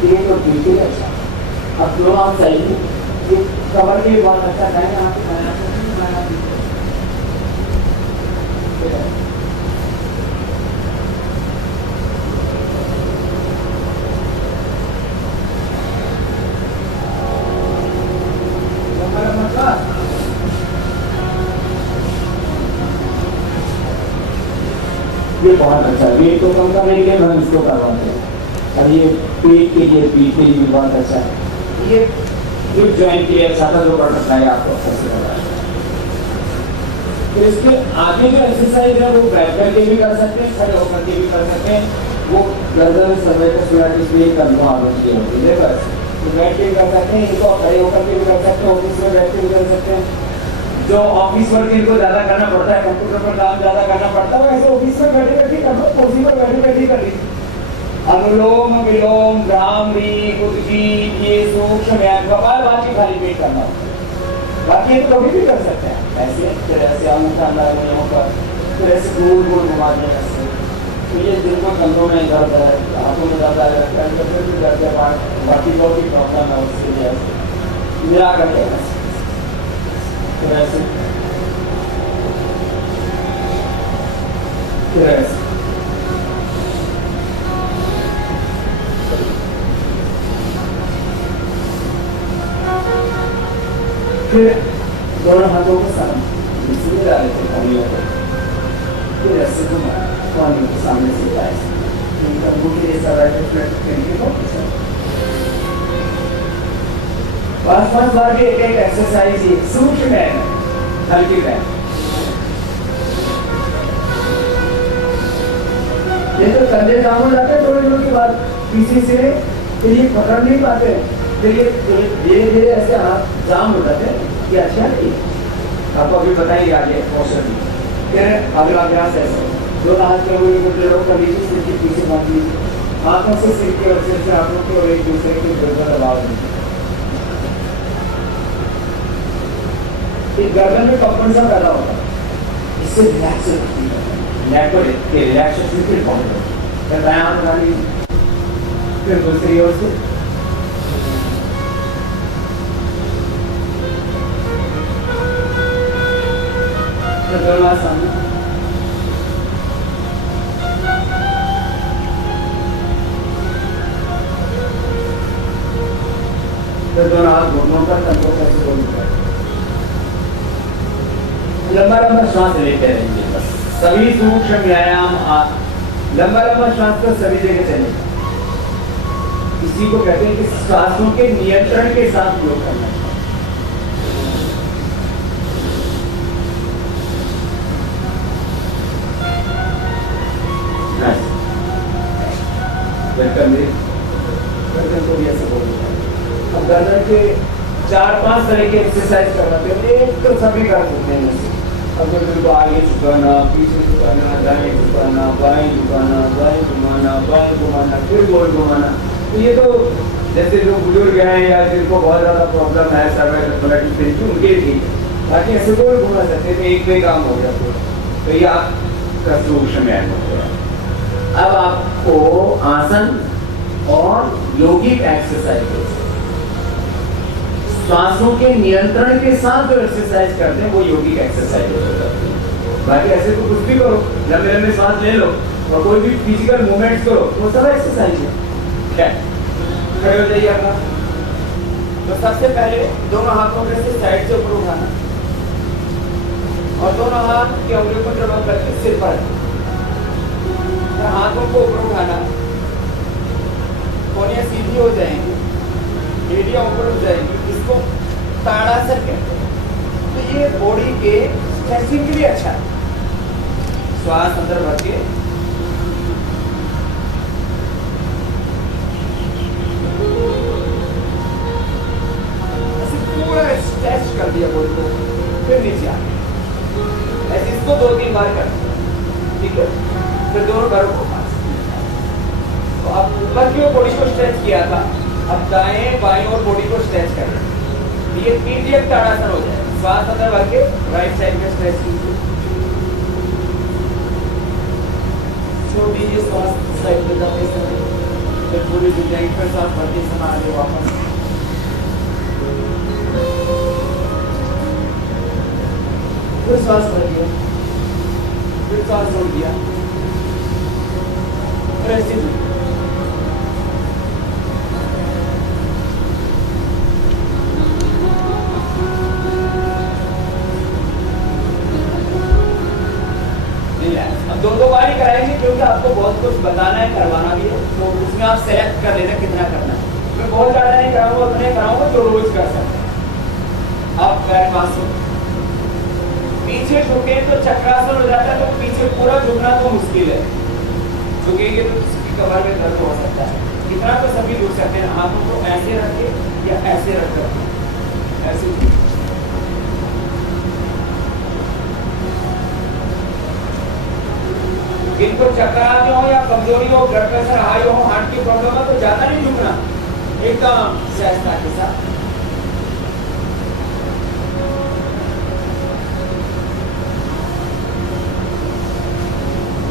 पेट और पीछे अच्छा। अब दोनों आप साइड में कवर भी बहुत अच्छा है। यहाँ पे ये बहुत अच्छा है। वेट को कम करने के लिए हम इसको करवाते हैं। और ये पेट के लिए, पीठ के लिए बहुत अच्छा है। ये जॉइंट के लिए अच्छा था, जो बटरफ्लाई है आपको अच्छा से लगा। तो इसके आगे जो एक्सरसाइज है वो बैठ करके भी कर सकते हैं, खड़े होकर के भी कर सकते हैं। वो गर्दन सर्वे का सोराइटिस में कंधों आगे की होती है, बस तो बैठ के भी कर सकते हैं। इनको खड़े होकर के भी कर सकते हैं, ऑफिस में बैठ के भी कर सकते हैं। जो ऑफिस वर्क इनको ज्यादा करना पड़ता है, कंप्यूटर पर काम ज्यादा करना पड़ता है, वैसे ऑफिस में बैठे बैठे कर लो, कुर्सी पर बैठे बैठे कर लीजिए। अनुलोम विलोम, भ्रामरी, उद्गीत, ये सूक्ष्म व्यायाम, कपालभाति खाली पेट करना होता है। बाकी ये तो कभी भी कर सकते हैं। ऐसे फिर ऐसे अंगूठा अंदर पर, फिर ऐसे गोल गोल घुमा दें, ऐसे तो ये दिल को कंधों में दर्द है, हाथों में दर्द है, फिर भी दर्द है, बाकी जो भी प्रॉब्लम है उसके लिए मिला करके फिर ऐसे फिर दोनों हाथों को सामने डाले थे कमियों को, फिर ऐसे पानी के सामने से लाए पाँच बार भी एक एक एक्सरसाइज ही सूक्ष्म है, हल्की है। ये तो कंधे काम हो जाते हैं थोड़े दिनों के बाद, पीछे से फिर ये पकड़ नहीं पाते, फिर ये धीरे धीरे ऐसे हाथ जाम हो जाते हैं। ये अच्छा नहीं, आपको अभी बताइए आगे क्वेश्चन। फिर अगला अभ्यास ऐसे दोनों हाथ के ऊपर कर लीजिए, सिर के पीछे बांध लीजिए, हाथों से सिर के और सिर से हाथों के और एक दूसरे के गर्दन दबाव दीजिए। गर्दन में कंपन सा पैदा होता है, इससे रिलैक्स रिलैक्सेशन फिर पहुंचो। दायां हाथ उठा लीजिए, फिर दूसरी ओर से दोनों हाथ सामने, फिर दोनों हाथ घुटनों पर, कंधों पर से दोनों पर। लंबा लंबा श्वास लेते रहेंगे, बस सभी सूक्ष्म व्यायाम लंबा लंबा श्वास कर सभी जगह चले। इसी को कहते हैं कि श्वासों के नियंत्रण के साथ योग करना। गर्दन को भी ऐसे बोलते हैं। अब गर्दन के 4-5 तरह के एक्सरसाइज करवाते हैं, एक तो सभी कर सकते हैं। अब गर्दन को आगे झुकाना, पीछे झुकाना, दाएं झुकाना, बाएं झुकाना, दाएं घुमाना, बाएं घुमाना, फिर गोल घुमाना। तो ये तो जैसे जो बुजुर्ग हैं या जिनको बहुत ज्यादा प्रॉब्लम है सर्वाइकल पेन की, उनके लिए, बाकी ऐसे गोल घुमा सकते थे, एक में काम हो गया। तो ये आपका सूक्ष्म व्यायाम हो गया। अब आपको आसन और यौगिक एक्सरसाइज, श्वासों के नियंत्रण के साथ जो एक्सरसाइज करते हैं वो यौगिक एक्सरसाइज होता है। बाकी ऐसे तो कुछ भी करो, लंबे लंबे सांस ले लो और कोई भी फिजिकल मूवमेंट्स करो, वो सब एक्सरसाइज है। क्या खड़े हो जाइए अपना। तो सबसे पहले दोनों हाथों में से साइड से ऊपर उठाना और दोनों हाथ की उंगलियों को जमा करके सिर पर, हाथों को ऊपर उठाना, कोनियां सीधी हो जाएंगी, एड़ियां ऊपर उठ जाएंगी, इसको ताड़ासन कहते हैं। तो ये बॉडी के स्ट्रेचिंग के लिए अच्छा है। श्वास अंदर भर के पूरा स्ट्रेच कर दिया बॉडी को, फिर नीचे आ ऐसे इसको 2-3 बार कर, ठीक है। फिर दोनों पैरों को पास, तो अब ऊपर की ओर बॉडी को स्ट्रेच किया था, अब दाएं बाएं और बॉडी को स्ट्रेच कर रहे हैं। ये पीडीएफ ताड़ासन हो जाए। श्वास अंदर भर के राइट साइड में स्ट्रेच कीजिए, छोड़ दीजिए श्वास साइड में जाते समय, फिर पूरी जुटाई पर सांस भरते समय आगे वापस, फिर श्वास भर दिया, फिर श्वास छोड़ दिया, फिर ऐसे दो बार ही कराएंगे क्योंकि आपको बहुत कुछ बताना है, करवाना भी है, तो उसमें आप सेलेक्ट कर लेना कितना करना है। मैं बहुत ज्यादा नहीं कराऊंगा, उतने कराऊंगा जो रोज कर सकते हैं। आप पैर पास पीछे झुके तो चक्रासन हो जाता है, तो पीछे पूरा झुकना तो मुश्किल है, झुकेंगे तो किसी कमर में दर्द हो सकता है। इतना तो सभी झुक सकते हैं, हाथों को ऐसे रखे या ऐसे रख कर ऐसे। इनको चक्कर आते हो या कमजोरी हो, ब्लड प्रेशर हाई हो, हार्ट की प्रॉब्लम है, तो ज्यादा नहीं झुकना, एकदम सहजता के साथ।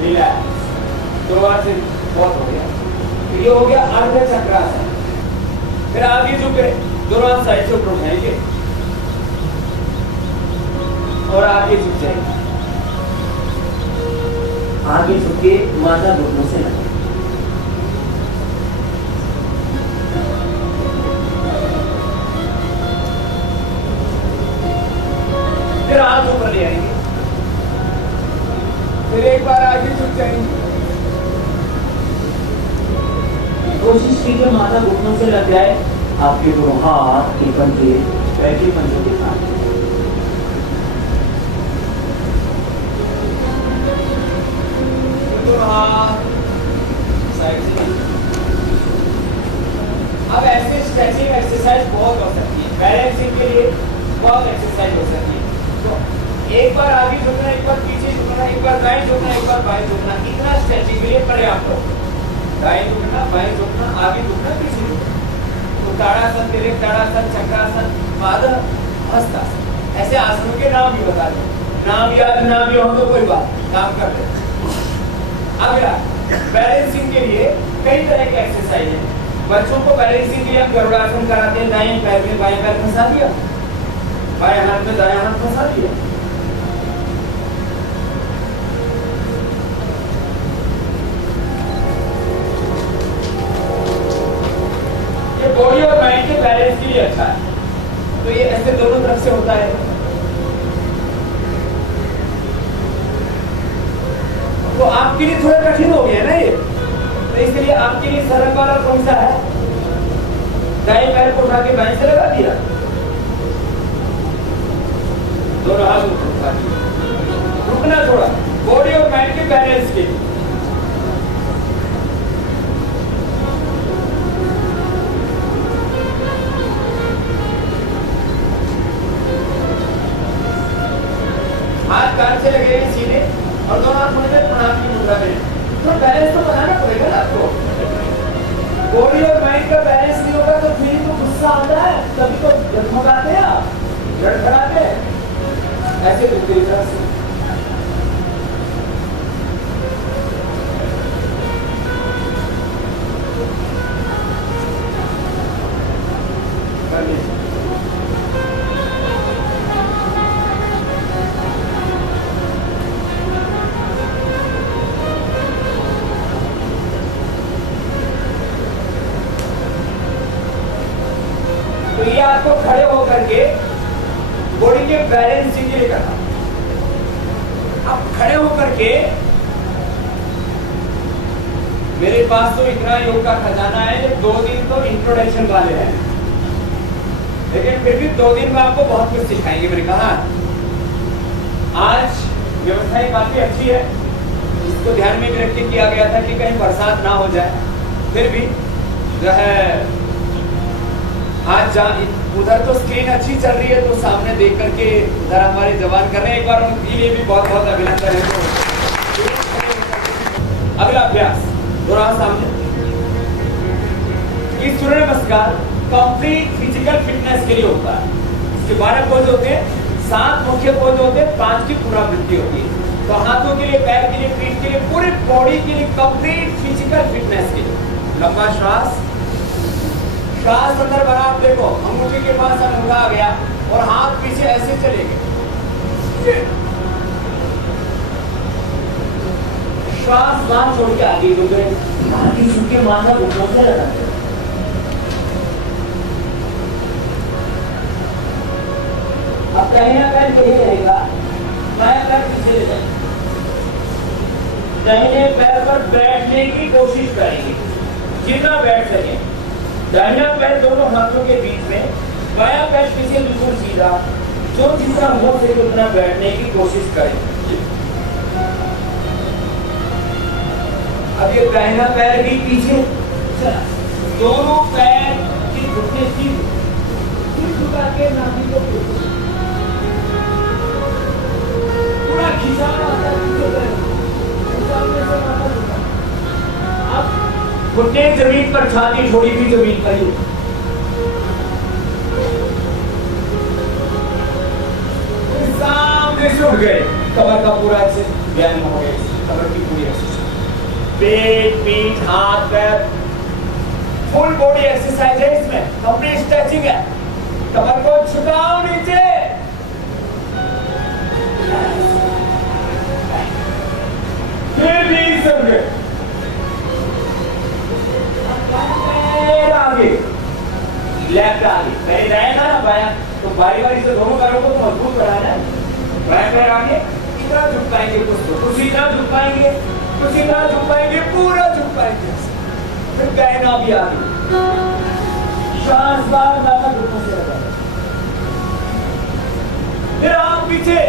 रिलैक्स। ये हो गया अर्ध चक्रासन। फिर आगे झुके, दोनों हाथ साइड से ऊपर उठाएंगे और आगे झुक जाएंगे। आगे झुके, माथा घुटनों से लगे। फिर हाथ ऊपर ले आएंगे, फिर एक बार आगे झुक जाएंगे। कोशिश कीजिए माथा घुटनों से लग जाए, आपके दोनों हाथ के पंजे पैर के पंजों के साथ। साइड से। अब ऐसे स्ट्रेचिंग एक्सरसाइज बहुत हो सकती है, बैलेंसिंग के लिए बहुत एक्सरसाइज हो सकती है। तो एक बार आगे झुकना, एक बार पीछे झुकना, एक बार दाएं झुकना, एक बार बाएं झुकना, इतना स्ट्रेचिंग के लिए पर्याप्त हो। दाएं झुकना, बाएं झुकना, आगे झुकना, पीछे झुकना। तो ताड़ासन, तिरक ताड़ासन, चक्रासन, पाद हस्तासन, ऐसे आसनों के नाम भी बता दो। नाम याद ना भी हो तो कोई बात, काम कर ले। अगला बैलेंसिंग के लिए कई तरह के एक्सरसाइज है। बच्चों को बैलेंसिंग के लिए हम गरुड़ासन कराते हैं। दाएं पैर में बाएं पैर फंसा दिया, बाएं हाथ में दायां हाथ फंसा दिया। ये बॉडी और माइंड के बैलेंस के लिए अच्छा है। तो ये ऐसे दोनों तरफ से होता है। तो आपके लिए थोड़ा कठिन हो गया ना ये, तो इसके लिए आपके लिए सरल वाला कौन सा है? दाएं पैर को उठा के बाएं से लगा दिया, दोनों हाथ उठा दिया। रुकना थोड़ा, बॉडी और माइंड के बैलेंस के लिए। हाथ कान से लगे सीधे और दोनों हाथ मुड़े प्रणाम की मुद्रा में। तो बैलेंस तो बनाना पड़ेगा ना आपको। बॉडी और माइंड का बैलेंस नहीं होगा तो फिर तो गुस्सा आता है, तभी तो डगमगाते हैं आप, गड़खड़ाते हैं। ऐसे दूसरी तरह से तो ये आपको खड़े होकर के बॉडी के बैलेंसिंग के लिए करना। अब खड़े होकर के, मेरे पास तो इतना योग का खजाना है, 2 दिन तो इंट्रोडक्शन वाले हैं, लेकिन फिर भी 2 दिन में आपको बहुत कुछ सिखाएंगे। मैंने कहा आज व्यवस्था काफी अच्छी है, इसको ध्यान में रख के किया गया था कि कहीं बरसात ना हो जाए। फिर भी जो है आज उधर तो स्क्रीन अच्छी चल रही है, तो सामने देख करके उधर हमारे जवान कर रहे हैं। एक बार उनके लिए भी बहुत बहुत अभिनंदन है। अगला अभ्यास, दोनों सामने। ये सूर्य नमस्कार कंप्लीट फिजिकल फिटनेस के लिए होता है। इसके 12 पोज होते हैं, 7 मुख्य पोज होते हैं, 5 की पुनरावृत्ति होती है। तो हाथों के लिए, पैर के लिए, पीठ के लिए, पूरी बॉडी के लिए कंप्लीट फिजिकल फिटनेस के लिए। लंबा श्वास अंदर बना, आप देखो अंगूठे के पास अंगूठा आ गया और हाथ पीछे ऐसे चले गए। श्वास बाहर छोड़ के आगे झुक गए, आगे झुक के माथा घुटनों से लगा। अब कहीं ना कहीं यही रहेगा, दाएं पैर पीछे ले जाएंगे, दाहिने पैर पर बैठने की कोशिश करेंगे जितना बैठ सके। दाहिना पैर दोनों हाथों के बीच में, बायां पैर पीछे बिल्कुल सीधा, जो जितना हो सके उतना बैठने की कोशिश करें। अब ये दाहिना पैर भी पीछे चला, दोनों पैर की घुटने सीधे, झुका के नाभि को पूरा खिंचाव आता है पीछे पैर, सामने से माथा झुका। अब घुटने जमीन पर, छाती छोड़ी भी जमीन पर ही। सामने से उठ गए, कमर का पूरा अच्छे व्यायाम हो गया, कमर की पूरी एक्सरसाइज। पेट, पीठ, हाथ, पैर फुल बॉडी एक्सरसाइज है इसमें, कंप्लीट स्ट्रेचिंग है। कमर को झुकाओ नीचे, फिर 20 होंगे, आगे लेफ्ट आगे, पहले जाएगा ना बाया, तो बारी बारी से दोनों पैरों को मजबूत बनाना है। बाया पैर आगे, इतना झुक पाएंगे, कुछ इतना झुक पाएंगे, कुछ इतना झुक पाएंगे, पूरा झुक पाएंगे। फिर कहना भी आगे, सांस बार बार घुटनों से लगा, फिर आप पीछे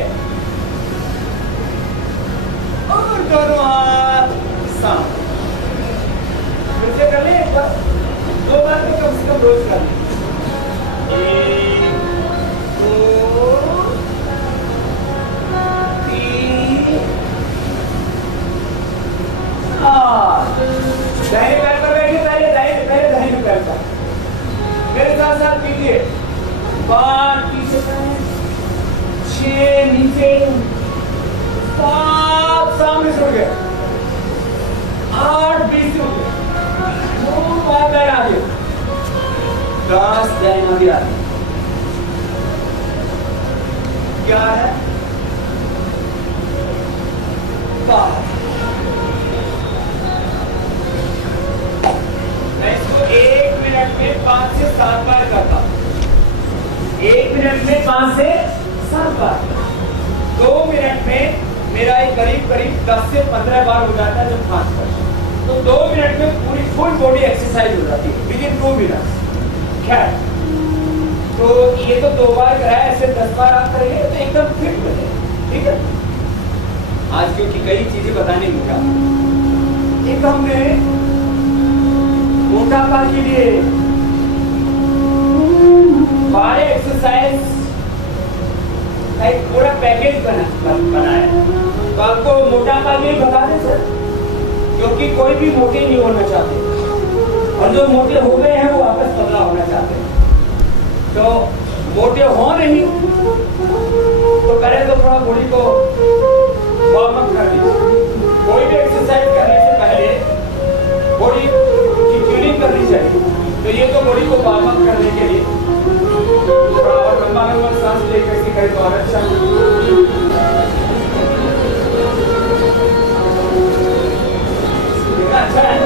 और दोनों हाथ सामने। फिर से कर ले एक बार, 2 बार तो कम से कम रोज कर ले। 1 2 3 8। दाहिने पैर पर बैठिए, पहले दाहिने पैर पर मेरे साथ साथ कीजिए। 5 पीछे 6 नीचे, 7 सामने से उठ गए, 8 बीच हो गए, 9 बार पैर आगे, 10 दाएं आगे आगे। क्या है? बाहर। मैं इसको 1 मिनट में 5 से 7 बार करता हूं। 1 मिनट में 5 से 7 बार। 2 मिनट में मेरा एक करीब 10 से 15 बार हो जाता है जब 5 बार। तो 2 मिनट में पूरी फुल बॉडी एक्सरसाइज हो जाती है विदिन 2 मिनट। खैर, तो ये तो 2 बार कराया, ऐसे 10 बार आप करेंगे तो एकदम फिट हो जाएगा। ठीक है, आज क्योंकि कई चीजें बताने लगा। एक हमने मोटापा के लिए बारे एक्सरसाइज एक पूरा पैकेज बनाया। तो आपको मोटापा के लिए बता दें सर, क्योंकि कोई भी मोटे नहीं होना चाहते, और जो मोटे हो गए हैं वो वापस पतला होना चाहते हैं। तो मोटे हो नहीं तो करें तो थोड़ा बॉडी को वार्म अप कर दीजिए। कोई भी एक्सरसाइज करने से पहले बॉडी की ट्यूनिंग करनी चाहिए। तो ये तो बॉडी को वार्म अप करने के लिए थोड़ा और लंबा सांस लेकर के करें तो और अच्छा। अच्छा है,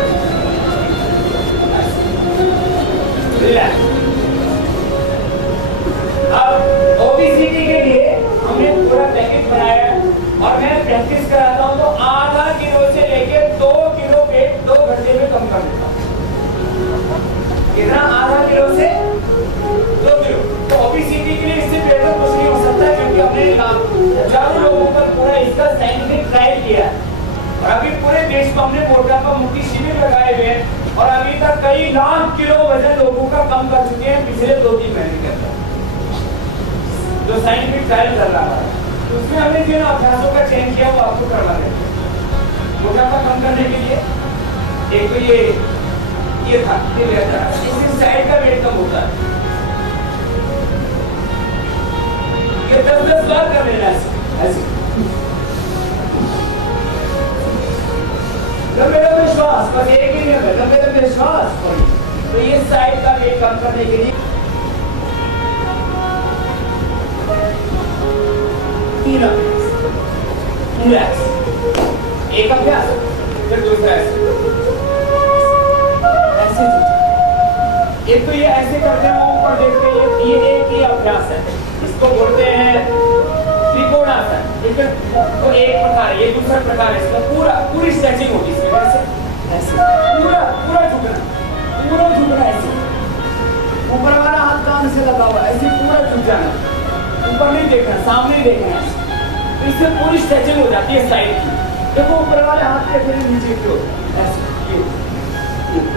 रिलैक्स। अब ओबेसिटी के लिए हमने पूरा पैकेज बनाया है और मैं प्रैक्टिस कराता हूं तो आधा किलो से लेके 2 किलो वेट 2 घंटे में कम कर देता हूं। कितना? आधा किलो से 2 किलो। तो ओबेसिटी के लिए इससे बेहतर कुछ नहीं हो सकता, क्योंकि हमने हजारों लोगों पर पूरा इसका साइंटिफिक ट्रायल किया है और अभी पूरे देश में हमने मोटापा मुक्ति शिविर लगाए हुए हैं और अभी तक कई लाख किलो वजन लोगों का कम कर चुके हैं पिछले 2-3 महीने के अंदर, जो साइंटिफिक ट्रायल चल रहा है। तो उसमें हमने जिन अभ्यासों का चयन किया वो आपको करवा देंगे मोटापा कम करने के लिए। एक तो ये था, ये रहता है, इसी साइड का वेट कम होता है। ये 10-10 बार कर लेना ऐसे। लंबे श्वास, बस एक ही है, लंबे श्वास। तो ये साइड का वेट कम करने के लिए 3 रिलैक्स, एक अभ्यास, फिर दूसरा ऐसे। एक तो ये ऐसे करते हैं, ऊपर देखते हैं, ये एक ही अभ्यास है, इसको बोलते हैं त्रिकोणासन। ठीक है, तो एक प्रकार, ये दूसरा प्रकार है। इसमें पूरी स्ट्रेचिंग होगी इसमें, ऐसे पूरा झुकना ऐसे। ऊपर वाला हाथ कान से लगा हुआ, ऐसे पूरा झुक जाना, ऊपर नहीं देखना, सामने ही देखना है। तो इससे पूरी स्ट्रेचिंग हो जाती है साइड की। देखो ऊपर वाले हाथ के फिर नीचे की ओर, ऐसे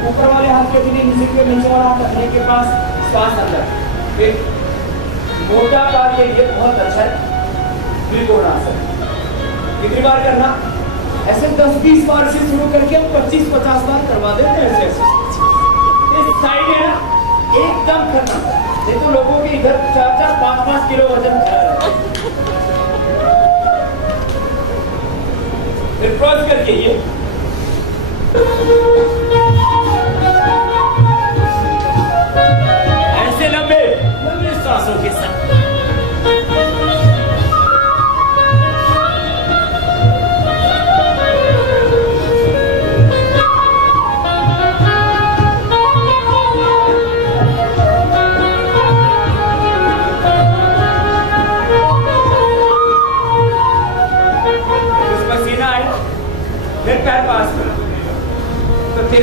ऊपर वाले हाथ के फिर नीचे की ओर, नीचे वाला हाथ रखने के पास श्वास अंदर। फिर मोटापा के लिए बहुत अच्छा है त्रिकोणासन। कितनी बार करना? ऐसे 10-20 बार से शुरू करके 25-50 बार करवा देते हैं ऐसे। इस साइड है ना, एकदम करना, नहीं तो लोगों के इधर 4-4, 5-5 किलो वजन फिर क्रॉस करके ये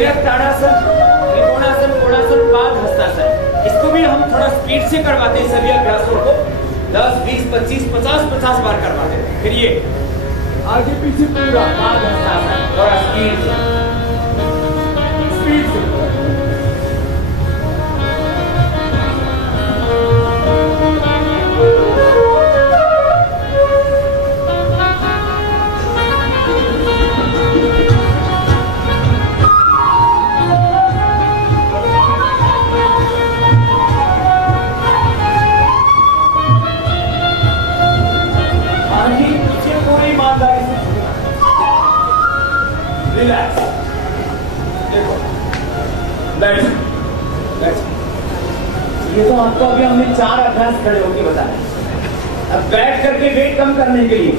तिर्यक ताड़ासन, त्रिकोणासन, कोणासन, पाद हस्तासन। इसको भी हम थोड़ा स्पीड से करवाते हैं सभी अभ्यासों को 10, 20, 25, 50 बार करवाते हैं। फिर ये आगे पीछे पूरा पाद हस्तासन, थोड़ा स्पीड से। रिलैक्स, देखो, बैठ। ये तो आपको अभी हमने 4 अभ्यास खड़े होके बताए। अब बैठ करके वेट कम करने के लिए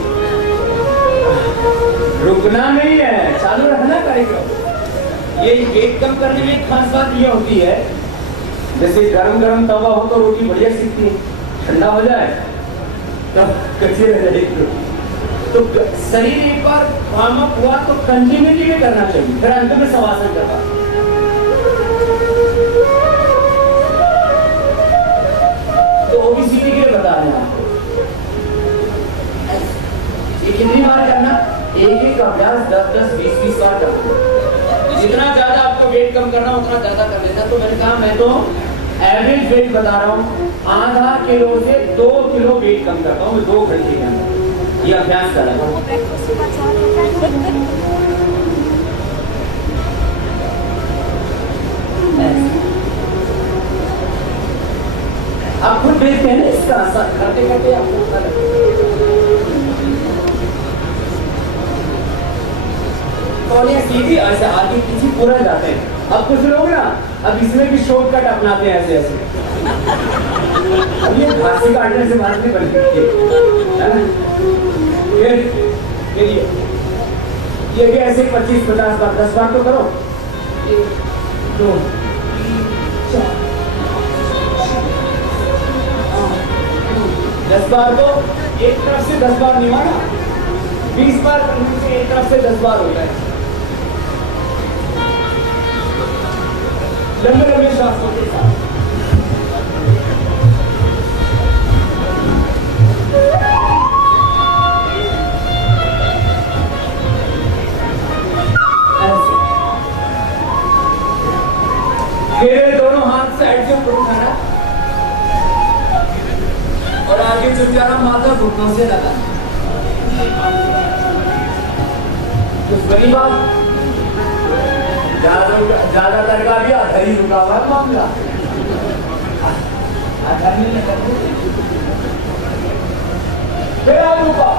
रुकना नहीं है, चालू रखना कार्यक्रम। ये वेट कम करने में खास बात ये होती है, जैसे गरम तवा हो तो रोटी बढ़िया सीखती है, ठंडा हो जाए तो कच्ची रह जाएगी। तो शरीर एक बार वार्म अप हुआ तो कंटिन्यूटी में करना चाहिए, फिर अंत में शवासन करवा। तो ओबीसीडी के लिए बता रहे हैं आपको, ये कितनी बार करना, एक अभ्यास 10, 20 बार करना। जितना ज्यादा आपको वेट कम करना उतना ज्यादा कर लेना। तो मैंने कहा मैं तो एवरेज वेट बता रहा हूँ, आधा किलो से 2 किलो वेट कम करता हूँ 2 घंटे के अंदर। ये अभ्यास कर रहा हूँ। आप खुद देखते हैं ना इसका असर, करते करते आपको सीधी ऐसे आगे पीछे पूरा जाते हैं। अब कुछ लोग ना अब इसमें भी शॉर्टकट अपनाते हैं ऐसे ऐसे। अब ये फांसी काटने से बात नहीं बनती है। ये भी ऐसे 25-50 बार 10 बार तो करो। 1, 2, 3, 4, 10 बार तो एक तरफ से 10 बार नहीं माना, 20 बार करने से एक तरफ से 10 बार होता है। लंबे सांसों के साथ मेरे दोनों हाथ साइड से ऊपर उठाना और आगे झुक जाना, माथा घुटनों से लगा। कुछ बड़ी बात, ज्यादातर का भी आधा ही रुका हुआ मामला, आधा नहीं लगा। फिर आप रुका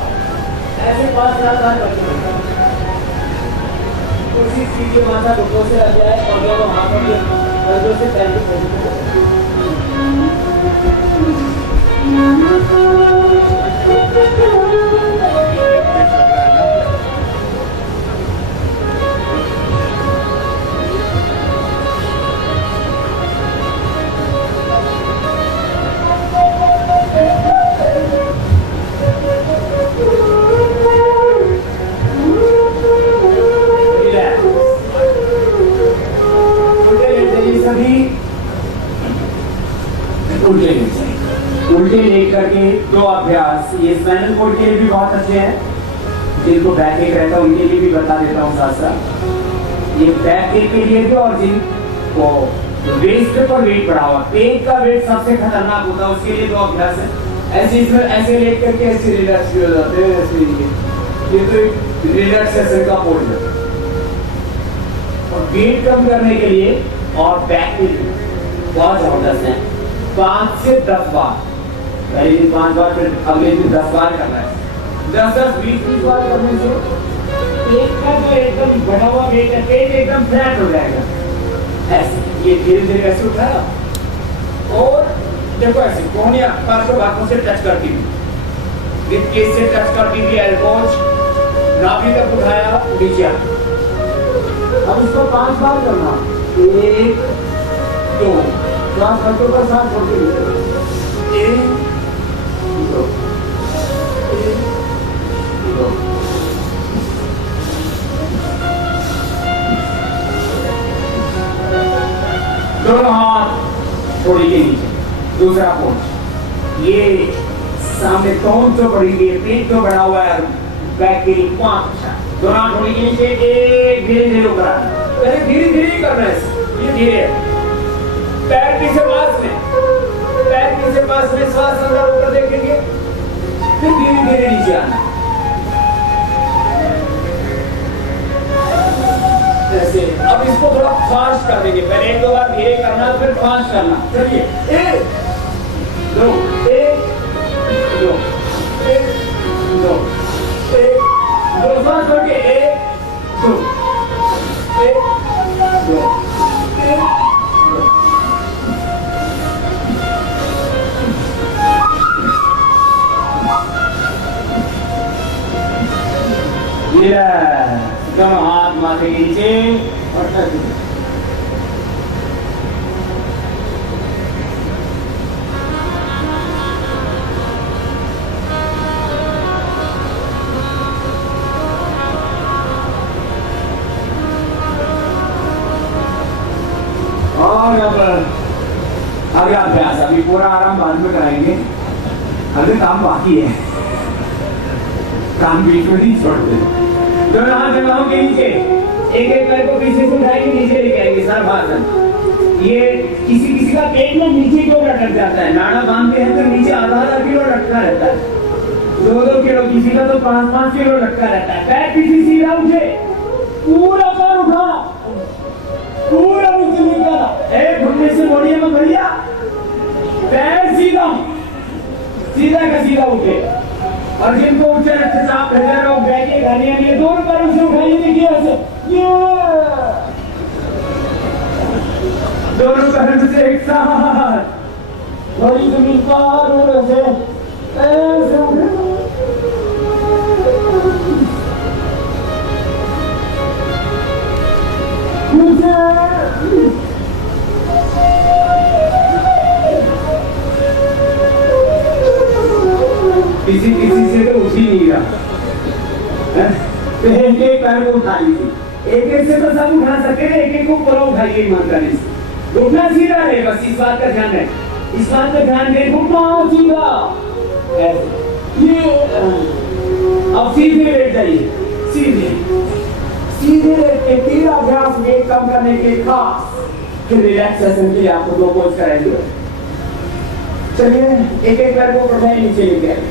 ऐसे 5-7 बार करते, उसी चीज के माथा घुटनों से लग जाए और दोनों हाथों के कंधों से पैर को उल्टे लेकर के 2 अभ्यास। ये स्पाइनल कोड के लिए भी बहुत अच्छे हैं, जिनको बैक एक रहता है उनके लिए भी बता देता हूँ साथ साथ। ये बैक एक के लिए भी, और जिनको वेस्ट पर वेट बढ़ा हुआ, पेट का वेट सबसे खतरनाक होता है, उसके लिए 2 अभ्यास है। ऐसे इसमें ऐसे लेट करके ऐसे रिलैक्स हो जाते हैं, ऐसे ये तो रिलैक्सेशन का पोज है। और वेट कम करने के लिए और बैक के लिए बहुत जबरदस्त है। 5 से 10 बार, पहले दिन 5 बार, फिर अगले दिन 10 बार करना है। 10, 20 बार करने से पेट का जो एकदम बढ़ा हुआ वेट है, पेट एकदम फ्लैट हो जाएगा। ऐसे ये धीरे धीरे ऐसे उठाया और देखो ऐसे कोहनियां पार्श्व भागों से टच करती हुई, केस से टच करती हुई, एल्बोज नाभि तक उठाया, नीचे। अब इसको 5 बार करना। 1, 2, श्वास हाथों पर सांस छोड़ते हुए 1, 2, 1, 2। दूसरा पोच, ये सामने तौन तो बड़ी हुई है, पेट तो बड़ा हुआ है, बैक की पांच, दोनों आंखों के नीचे एक धीरे धीरे ऊपर आना, पहले धीरे धीरे करना है, ये धीरे है, पैर पीछे पास में, पैर पीछे पास में श्वास अंदर ऊपर देखेंगे, फिर धीरे धीरे नीचे आना, ऐसे। अब इसको थोड़ा फास्ट कर देंगे, पहले एक दो बार धीरे करना, फिर फास्ट करना, चलिए, एक दो, एक दो, एक दो, एक दो, फास्ट करके एक दो, एक दो, एक दो। दोनों हाथ माथे के नीचे और अगला अभ्यास, अभी पूरा आराम बाद में कराएंगे, अभी काम बाकी है, काम बीच में नहीं छोड़ते। दोनों हाथ जगहों के नीचे, एक एक पैर को पीछे से उठाएंगे, नीचे लेके आएंगे, सर्वासन। ये किसी किसी का पेट में नीचे क्यों लटक जाता है, नाड़ा बांधते हैं तो नीचे आधा किलो लटका रहता है, 2-2 किलो, किसी का तो 5-5 किलो लटका रहता है। पैर पीछे सीधा उठे, पूरा पैर उठा, पूरा नीचे लेके आना, घुटने से बॉडी में भैया, पैर सीधा सीधा का सीधा उठे, और जिनको उच्च रक्तचाप हृदय रोग बैठे घनिया लिए दोनों पैरों से उठाइए, देखिए ऐसे, दोनों पैरों से एक साथ बड़ी जमीन पार हो रहे ऐसे उठे, किसी किसी से तो उठ ही नहीं रहा, तो एक एक पैर को उठा लीजिए, एक एक से तो सब उठा सकते हैं, एक एक को पूरा उठाइए ईमानदारी से, घुटना सीधा है, बस इस बात का ध्यान है, इस बात का ध्यान दें, घुटना सीधा, ये अब सीधे लेट जाइए, सीधे सीधे लेट के 3 अभ्यास वेट कम करने के खास, फिर रिलैक्सेशन के लिए आपको 2 पोज कराएंगे। चलिए, एक एक पैर को उठाए नीचे लेके आइए,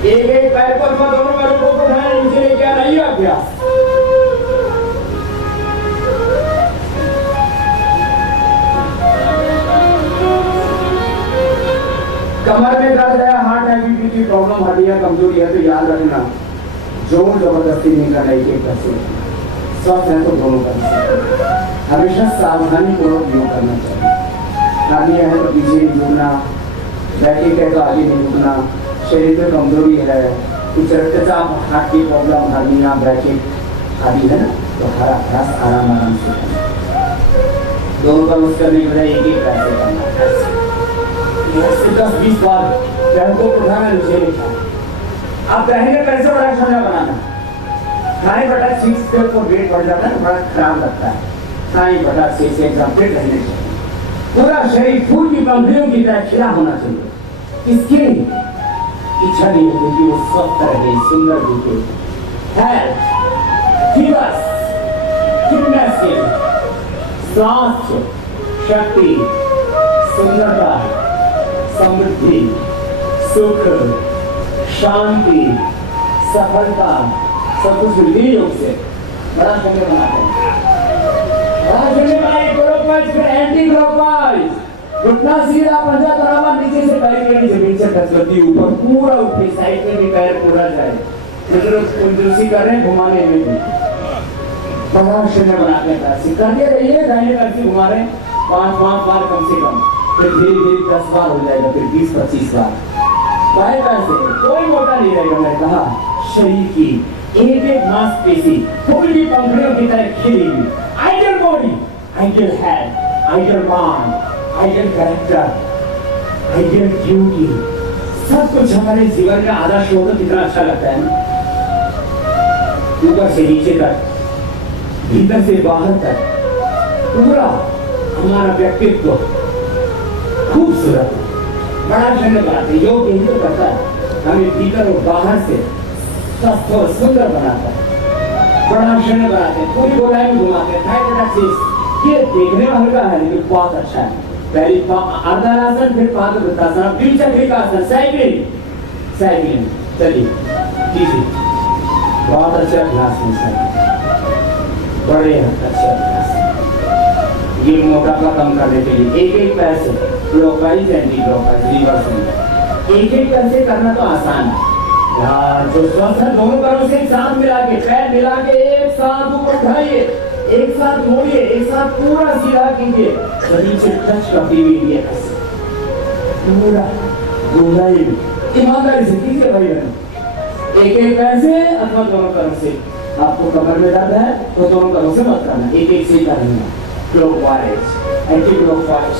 एक एक पैर को अथवा दोनों पैरों को उठाए नीचे लेके आ रही है अभ्यास। कमर में दर्द है, हार्ट है, बीपी की प्रॉब्लम, हड्डियां कमजोरी है, तो याद रखना जोर जबरदस्ती नहीं करना, एक एक करके स्वस्थ है तो दोनों कर सकते, हमेशा सावधानी पूर्वक योग करना चाहिए, हड्डियां है तो पीछे नहीं झुकना, बैठे है तो आगे नहीं झुकना, शरीर में कमजोरी है, कुछ रक्तचाप, हार्ट की प्रॉब्लम, हर्निया, ब्रैकेट आदि है ना, तो हर अभ्यास आराम आराम से दोनों पर उसका नहीं बजाय एक एक पैसे करना, 10-20 बार पैर को उठाना, नीचे लिखा। आप पहले पैसे बड़ा खाना बनाना, खाए बटा 6 पे को वेट बढ़ जाता है, बड़ा खराब लगता है, खाए बटा 6 से एग्जाम्पलेट रहने चाहिए, पूरा शरीर फूल की पंखुड़ियों की तरह खिला होना चाहिए, इसके लिए इच्छा नहीं होती कि वो स्वस्थ रहे, सुंदर दिखे, हेल्थ, फिटनेस फिटनेस के स्वास्थ्य, शक्ति, सुंदरता, समृद्धि, सुख, शांति, सफलता, सब कुछ मिलती योग से बड़ा शरीर बनाते हैं, बड़ा शरीर बनाए, क्लॉकवाइज फिर एंटी क्लॉकवाइज, घुटना सीधा, पंजा बराबर, नीचे से पैर के जमीन से टच करती, ऊपर पूरा उठे, साइड में भी पैर पूरा जाए, कुंजूसी कर रहे हैं, घुमाने में भी बड़ा शरीर बनाते हैं, करते रहिए, दाहिने पैर से घुमा रहे 5 बार कम से कम, फिर धीरे धीरे 10 बार हो जाएगा, फिर 20-25 बार, बाएं पैर से कोई मोटा नहीं रहेगा, मैं कहा शरीर की एक एक मांसपेशी फूल की पंखुड़ियों की तरह खिली हुई, ideal body, ideal head, ideal mind, ideal character, ideal beauty, सब कुछ हमारे जीवन का आदर्श हो तो कितना अच्छा लगता है ना, ऊपर से नीचे तक, भीतर से बाहर तक, पूरा हमारा व्यक्तित्व खूबसूरत बड़ा शरीर बनाते हैं। योग यही तो करता है, हमें भीतर और बाहर से स्वस्थ और सुंदर बनाता है, बड़ा शरीर बनाते हैं, पूरी गोलाई में घुमाते हैं। ये देखने में हल्का है लेकिन बहुत अच्छा है। पहली अर्धनासन, फिर पादवृत्तासन, द्विचक्रिकासन, साइकिलिंग। चलिए जी, बहुत अच्छे अभ्यास है, बड़े अच्छे अभ्यास। ये मोटापा कम करने के लिए एक पैर से क्लॉकवाइज एंटी क्लॉकवाइज रिवर्स में एक पैर से करना तो आसान है। जो स्वस्थ है दोनों पैरों से एक साथ मिला के, पैर मिला के एक साथ ऊपर उठाइए, एक साथ मोड़िए, एक साथ पूरा सीधा कीजिए, शरीर से टच करती हुई ये पूरा घुमाइए, ईमानदारी से कीजिए भाई बहन। एक पैर से अथवा दोनों पैरों से। आपको कमर में दर्द है तो दोनों पैरों से मत करना, एक से करना। Clockwise anti clockwise.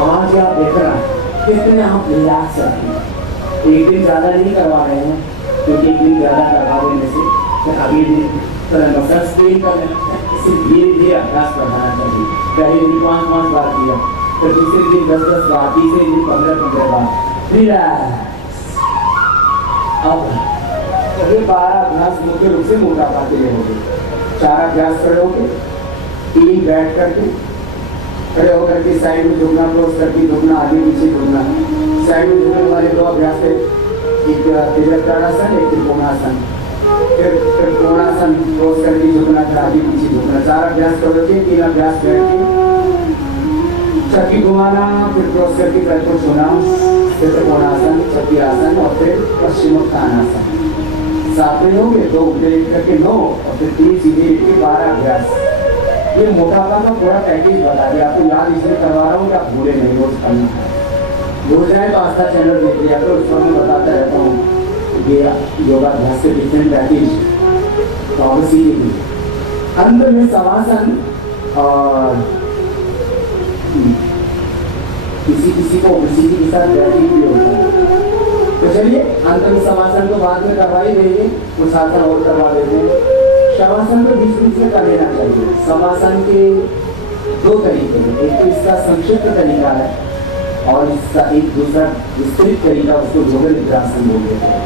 आज आप देख रहे हैं कितने आप रिलैक्स रखें। एक दिन ज्यादा नहीं करवा रहे हैं क्योंकि एक दिन ज्यादा करवा देने से फिर अगले दिन मसल स्ट्रेन कर धीरे धीरे अभ्यास बढ़ाना चाहिए। पहले दिन 5-5 बार किया, फिर दूसरे दिन 10-10 बार, तीसरे दिन 15-15 बार। रिलैक्स। अब ये 12 अभ्यास मुख्य रूप से मोटापा के लिए होंगे। 4 अभ्यास खड़े होके, 3 बैठ करके, खड़े होकर के साइड में झुकना, क्रॉस करके झुकना, आगे पीछे झुकना। साइड में झुकने वाले 2 अभ्यास थे, एक त्रिकोणासन, एक त्रिकोणासन। फिर त्रिकोणासन क्रॉस करके झुकना, फिर आगे पीछे झुकना। 4 अभ्यास करोगे, 3 अभ्यास बैठ के चक्की घुमाना, फिर क्रॉस करके पैर को छूना, फिर त्रिकोणासन, चक्की आसन और फिर पश्चिमोत्थानासन। 7 में होंगे, 2 ब्रेक करके 9 और फिर 3 सीधे 12 अभ्यास। ये मोटापा का पूरा पैकेज बता दिया आपको। याद इसलिए करवा रहा हूँ कि आप भूले नहीं, रोज करना है। भूल जाए तो आस्था चैनल देख लिया तो उसमें मैं बताता रहता हूँ ये योगाभ्यास के डिफरेंट पैकेज और सीखेंगे। अंत में शवासन और किसी को किसी के साथ बैठिंग भी होता है। तो चलिए अंत में शवासन तो बाद में करवा ही देंगे, कुछ आसन और करवा देते हैं। शवासन को बीच में कर लेना चाहिए। शवासन के 2 तरीके हैं, एक तो इसका संक्षिप्त तरीका है और इसका एक दूसरा विस्तृत तरीका, उसको ध्रुव निद्रासन बोल देते हैं।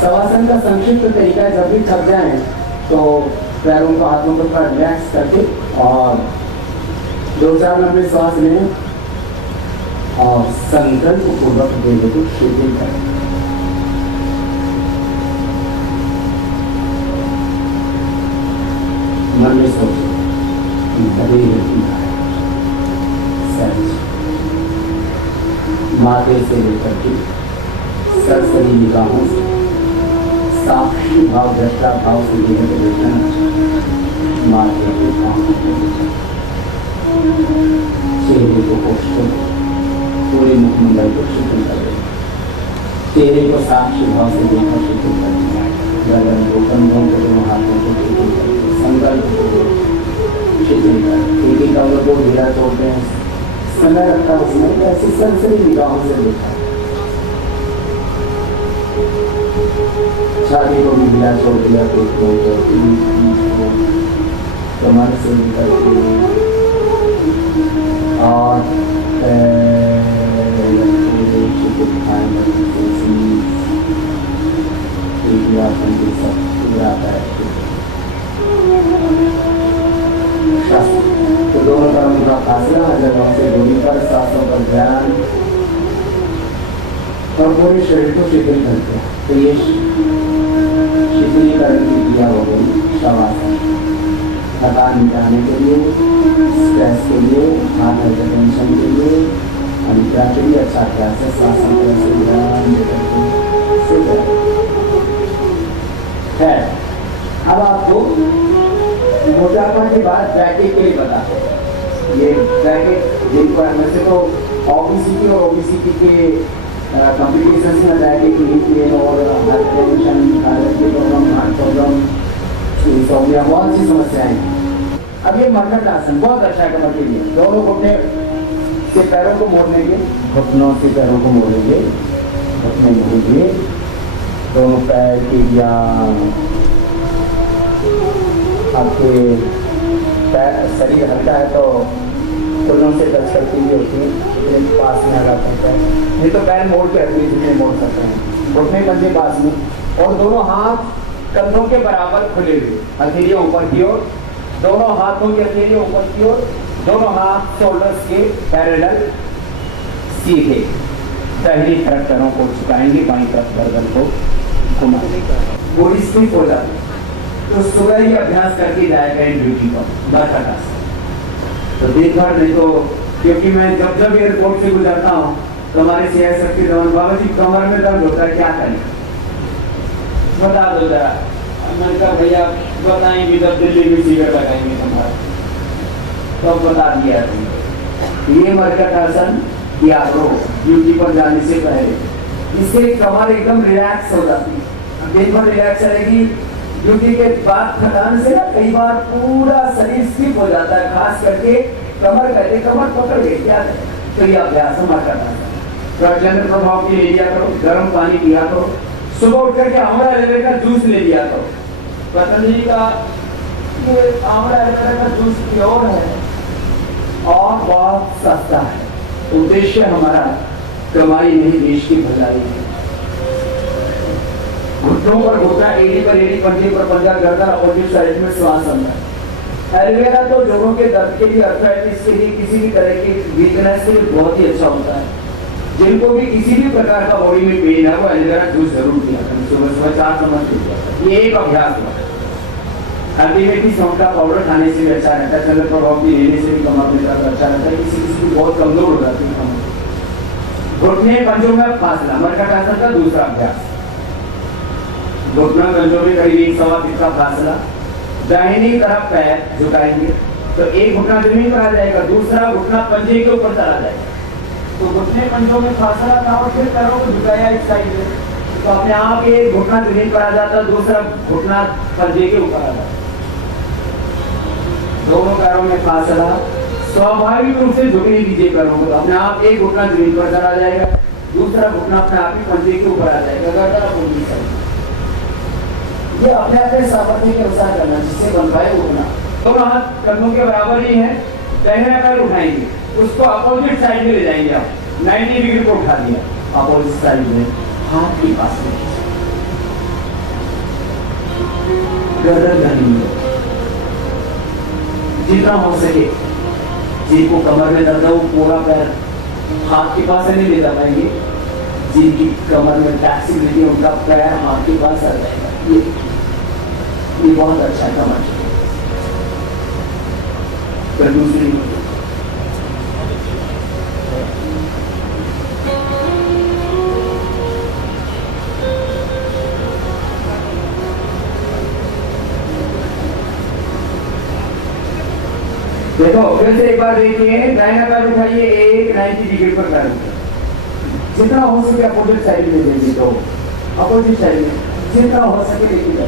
शवासन का संक्षिप्त तरीका है, जब भी थक जाए तो पैरों को हाथों को थोड़ा रिलैक्स करके और 2-4 लंबे श्वास लें और संकल्प पूर्वक देह को शिथिल करें। मन में सोचो माथे से लेकर के सरसरी निगाहों से साक्षी भाव, दृष्टा भाव से देह को देखना। माथे के चेहरे को पोषण, पूरे मुखमंडल को शिथिल कर दें। चेहरे को साक्षी भाव से देखकर शिथिल कर दें। गर्दन को, कंधों को, दोनों हाथों को शिथिल कर दें। संकल्प को शिथिल कर। एक अंग को ढीला छोड़ते हैं, समय रखता है उसमें, ऐसी सरसरी निगाहों से देखा। छाती को भी ढीला छोड़ दिया, पेट को, कमर से निकल के और तो दोनों तरफ का फासला, जगहों से दूरी पर, सांसों पर ध्यान और पूरे शरीर को शिथिल करते हैं। तो ये शिथिलीकरण की क्रिया हो गई शवासन। थकान मिटाने के लिए, स्ट्रेस के लिए, हार्ट टेंशन के लिए, अनिद्रा के लिए अच्छा अभ्यास है। श्वासन पर ध्यान है। अब आपको मोटापा के बाद ब्रैकेट के लिए बताते हैं। ये ब्रैकेट जिनको वैसे तो ओबेसिटी और ओबेसिटी के कॉम्प्लिकेशंस में ब्रैकेट नीट और heart tension, heart problem, insomnia, बहुत सी समस्याएं। अब ये मर्कट आसन बहुत अच्छा है कमर के लिए। दोनों घुटने से पैरों को मोड़ने, घुटनों से पैरों को मोड़ेंगे, घुटने मोड़ेंगे, दोनों पैर के या आपके शरीर हल्का है तो खुलों से टच करती हुई होती है, इतने पास में आना पड़ता है। नहीं तो पैर मोड़ के अपनी जितने मोड़ सकते हैं, घुटने पंजे पास में, और दोनों हाथ कंधों के बराबर खुले हुए, हथेलियां ऊपर की ओर, दोनों हाथों की हथेलियां ऊपर की ओर, दोनों हाथ शोल्डर्स के पैरेलल सीधे। दाहिनी तरफ पैरों को झुकाएंगे, बाईं तरफ गर्दन को घुमाएंगे, बॉडी स्टिफ हो जाती है। तो सुबह ही अभ्यास करके जाया करें ड्यूटी पर बरकरार। तो दिन भर नहीं तो, क्योंकि मैं जब जब एयरपोर्ट से गुजरता हूँ तो हमारे सीआई शक्ति धवन बाबा जी कमर में दर्द होता है, क्या करें बता दो जरा। मैंने कहा भैया बताएंगे जब दिल्ली में सिगरेट लगाएंगे तुम्हारा, तो बता दिया ये मरकट आसन किया करो ड्यूटी पर जाने से पहले, इससे कमर एकदम रिलैक्स हो जाती है। दिन भर रिलैक्स रहेगी, ड्यूटी के बाद थकान से ना कई बार पूरा शरीर स्टिफ हो जाता है, खास करके कमर कहते कमर पकड़ गई क्या है। तो ये अभ्यास हमारा करना है। प्रचंड प्रभाव के ले लिया करो, गर्म पानी पिया करो, सुबह उठ करके आंवला एलोवेरा का जूस ले लिया करो। पतंजलि का ये आंवला एलोवेरा का जूस प्योर है और बहुत सस्ता है। उद्देश्य हमारा कमाई नहीं, देश की भलाई है। घुटनों पर घुटना, एड़ी पर एड़ी, पंजे पर पंजा, गर्दन अपोजिट साइड में श्वास अंदर। एलोवेरा तो जोड़ों के दर्द के लिए, अर्थराइटिस के लिए, किसी भी तरह की वीकनेस के लिए बहुत ही अच्छा होता है। जिनको भी किसी भी प्रकार का बॉडी में पेन है वो एलोवेरा जूस जरूर पिया करें, सुबह सुबह 4 चम्मच पीजिए। ये एक अभ्यास है। हल्दी में भी सौंफ का पाउडर खाने से भी अच्छा रहता है, चंद्र प्रभाव की लेने से भी कमर में दर्द अच्छा रहता है। किसी किसी की बहुत कमजोर हो जाती है कमर। घुटने पंजों में फासला, मरकट आसन का दूसरा अभ्यास। घुटना पंजों में करीब 1.25 फीट का फासला। दाहिनी तरफ पैर झुकाएंगे तो एक घुटना जमीन पर आ जाएगा, दूसरा घुटना पंजे के ऊपर चला जाएगा। तो घुटने पंजों में फासला था और फिर पैरों को झुकाया एक साइड में, तो अपने आप एक घुटना जमीन पर आ जाता, दूसरा घुटना पंजे के ऊपर आ जाता। दोनों पैरों में फासला, स्वाभाविक रूप से झुकने दीजिए पैरों को, अपने आप एक घुटना जमीन पर चला जाएगा, दूसरा घुटना अपने आप ही पंजे के ऊपर आ जाएगा। गर्दन अपोजिट साइड। ये अपने अपने सामर्थ्य के अनुसार करना, जिससे बन पाए उठना। दोनों हाथ कंधों के बराबर ही है, दाहिना पैर उठाएंगे, उसको अपोजिट साइड में ले जाएंगे। आप 90 डिग्री को उठा दिया, अपोजिट साइड में हाथ के पास में गर्दन धनी, जितना हो सके जिनको कमर में दर्द हो पूरा पैर हाथ के पास नहीं ले जा पाएंगे, जिनकी कमर में फ्लेक्सिबिलिटी उनका पैर हाथ के पास आ जाएगा। ये बहुत अच्छा कमर। फिर दूसरी देखो, फिर से एक बार देखिए, दाहिना पैर उठाइए, एक 90 डिग्री पर पैर उठाइए, जितना हो सके अपोजिट साइड में देखिए, तो अपोजिट साइड में जितना हो सके देखिए,